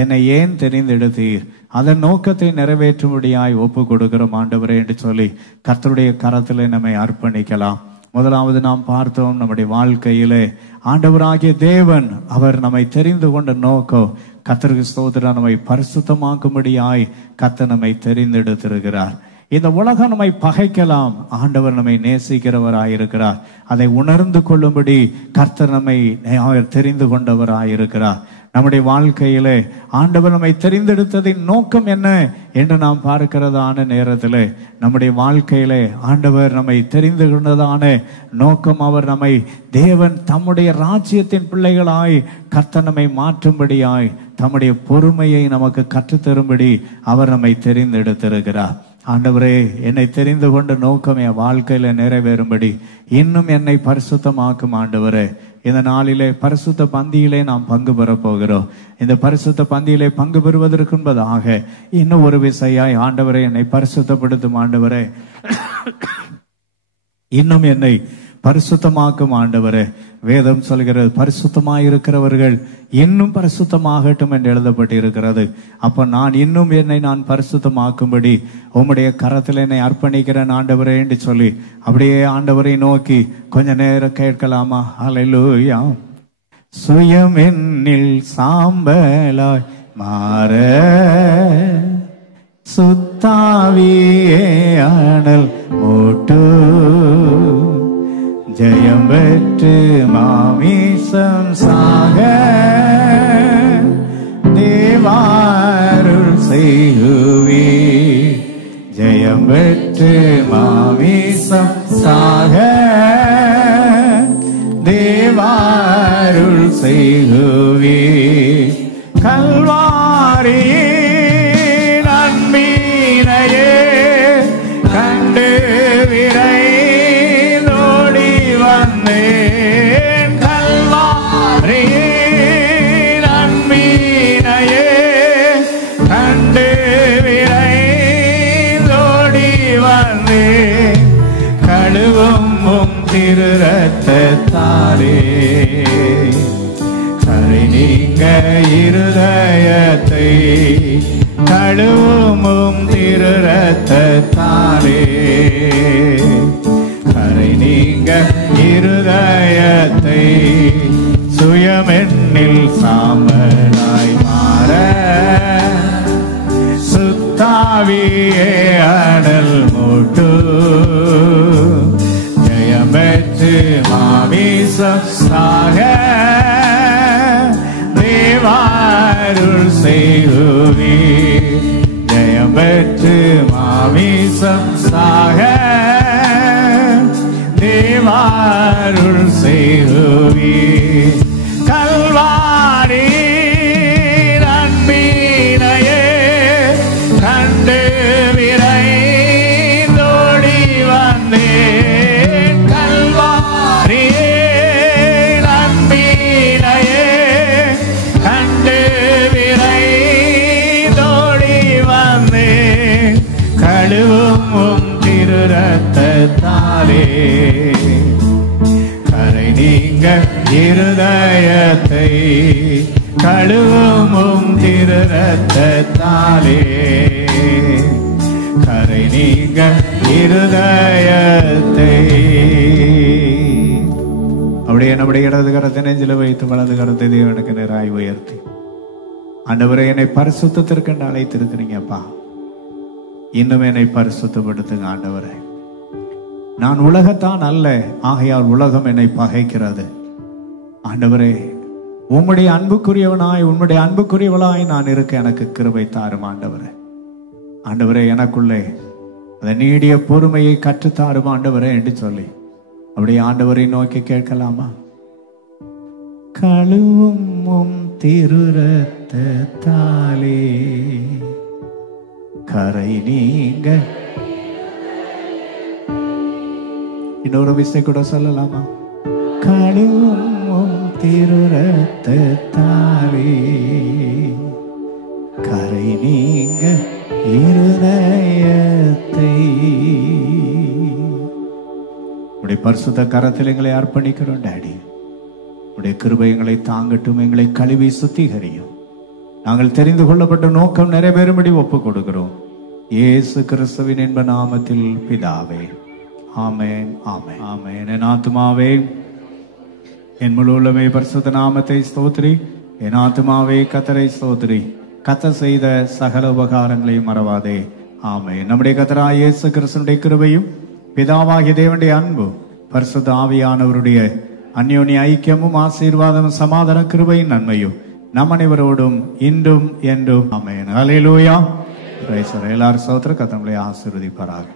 என்னை ஏன் தெரிந்தெடுத்தீர், அதன் நோக்கத்தை நிறைவேற்றும்படியாய் ஒப்பு கொடுக்கிறோம் ஆண்டவரே என்று சொல்லி கர்த்தருடைய கரத்திலே நம்மை அர்ப்பணிக்கலாம். முதலாவது நாம் பார்த்தோம், நம்முடைய வாழ்க்கையிலே ஆண்டவராகிய தேவன் அவர் நம்மை தெரிந்து கொண்ட நோக்கம், கர்த்தருக்கு ஸ்தோத்திரம், நம்மை பரிசுத்தமாக்கும்படியாய் கர்த்தர் நம்மை தெரிந்தெடுத்திருக்கிறார். இந்த உலகம் நம்மை பகைக்கலாம், ஆண்டவர் நம்மை நேசிக்கிறவராயிருக்கிறார். அதை உணர்ந்து கொள்ளும்படி கர்த்தர் நம்மை தெரிந்து கொண்டவராயிருக்கிறார். நம்முடைய வாழ்க்கையிலே ஆண்டவர் நம்மை தெரிந்தெடுத்ததின் நோக்கம் என்ன என்று நாம் பார்க்கிறதான நேரத்தில், நம்முடைய வாழ்க்கையிலே ஆண்டவர் நம்மை தெரிந்து கொண்டதான நோக்கம், அவர் நம்மை தேவன் தம்முடைய ராஜ்யத்தின் பிள்ளைகளாய் கர்த்தர் நம்மை மாற்றும்படியாய் தம்முடைய பொறுமையை நமக்கு கற்றுத்தரும்படி அவர் நம்மை தெரிந்தெடுத்திருக்கிறார். ஆண்டவரே, என்னை தெரிந்து கொண்ட நோக்கம் என் வாழ்க்கையில நிறைவேறும்படி இன்னும் என்னை பரிசுத்தமாக்கும் ஆண்டவரே. இந்த நாளிலே பரிசுத்த பந்தியிலே நாம் பங்கு பெற போகிறோம். இந்த பரிசுத்த பந்தியிலே பங்கு பெறுவதற்கு என்பதாக இன்னும் ஒரு விசையாய் ஆண்டவரே என்னை பரிசுத்தப்படுத்தும் ஆண்டவரே, இன்னும் என்னை பரிசுத்தமாக்கும் ஆண்டவரே. வேதம் சொல்கிறது, பரிசுத்தமாயிருக்கிறவர்கள் இன்னும் பரிசுத்தமாகட்டும் என்று எழுதப்பட்டிருக்கிறது. அப்ப நான் இன்னும் என்னை நான் பரிசுத்தமாக்கும்படி உம்முடைய கரத்தில் என்னை அர்ப்பணிக்கிறேன் ஆண்டவரே என்று சொல்லி அப்படியே ஆண்டவரை நோக்கி கொஞ்ச நேரம் கேட்கலாமா? அல்லேலூயா. சுயம் என்னில் சாம்பலாய் மாற சுத்தாவியே அனல் மூட்டு, ஜெயம் பெற்று மாமிசம் சாக தேவாருள் செய்குவி, ஜெயம் பெற்று மாமிசம் சாக தேவாருள் செய்குவி. கல்வாரியே நன்மீனையே கண்டு விரைந்தோடி வந்தேன். கல்வாரியே நன்மீனையே கண்டு விரைந்தோடி வந்தேன். கழுவும் திரு ரத்தத்தாலே கரை நீங்க இருதயத்தை, கழுவும் திரு ரத்தத்தாலே கரை நீங்க இருதயத்தை, சுயமென்னில் சாம்பலாய் மாற சுத்தாவியே அனல் மூட்டு, ஜெயம் பெற்று மாமிசம் சாக தேவாருள் செய்குவி, ஜெயம் பெற்று மாமிசம் சாக தேவாருள் செய்குவி. கல்வாரி நன்மீனையே கண்டு விரைந்தோடி வந்தேன். கல்வாரியே நன்மீனையே கண்டு விரைந்தோடி வந்தேன். கழுவும் திரு ரத்தத்தாலே கரை நீங்க இருதயத்தை, கழுவும் திரு ரத்தத்தாலே கரை நீங்க இருதயத்தை. அப்படியே நம்முடைய இடது கரத்தை நெஞ்சில வைத்து வலது கரத்தை தேவனுக்கு நேராய் உயர்த்தி, ஆண்டவரே என்னை பரிசுத்தத்திற்கு அழைத்திருக்கிறீங்கப்பா, இன்னும் என்னை பரிசுத்தப்படுத்துங்க ஆண்டவரே. நான் உலகத்தான் அல்ல, ஆகையால் உலகம் என்னை பகைக்கிறது. ஆண்டவரே, உம்முடைய அன்புக்குரியவனாய் உம்முடைய அன்புக்குரியவளாய் நான் இருக்க எனக்கு கிருபை தாரும் ஆண்டவரே. ஆண்டவரே, எனக்குள்ளே அந்த நீடிய பொறுமையை கற்றுத்தாரும் ஆண்டவரே என்று சொல்லி அப்படியே ஆண்டவரை நோக்கி கேட்கலாமா? கழுவும் திரு ரத்தத்தாலே கரை நீங்க. இன்னொரு விஷயம் கூட சொல்லலாமா? கழுவும் திரு ரத்தத்தாலே கரை நீங்க இருதயத்தை. உடைய பரிசுத்த கரத்தில் எங்களை அர்ப்பணிக்கிறோம் டாடி. உடைய கிருபை எங்களை தாங்கட்டும், எங்களை கழுவி சுத்திகரியும். நாங்கள் தெரிந்து கொள்ளப்பட்ட நோக்கம் நிறைவேறும்படி ஒப்புக் கொடுக்கிறோம். இயேசு கிறிஸ்துவின் என்ப நாமத்தில் பிதாவே, ஆமென், ஆமென், ஆமென். என் ஆத்துமாவே என் முழு உள்ளமே பரிசுத்த நாமத்தை ஸ்தோத்திரி. என் ஆத்துமாவே கர்த்தரை ஸ்தோத்திரி. கர்த்தர் செய்த சகல உபகாரங்களையும் மறவாதே. ஆமென். நம்முடைய கர்த்தராகிய இயேசு கிறிஸ்துவினுடைய கிருபையும் பிதாவாகிய தேவனுடைய அன்பு பரிசுத்த ஆவியானவருடைய அந்யோன்ய ஐக்கியமும் ஆசீர்வாதமும் சமாதான கிருபையின் நன்மையும் நம் அனைவரோடும் இன்றும் என்றும். ஆமென். ஹல்லேலூயா. எல்லாரும் சோத்திர கர்த்தர் நம்மை ஆசீர்வதிப்பாராக.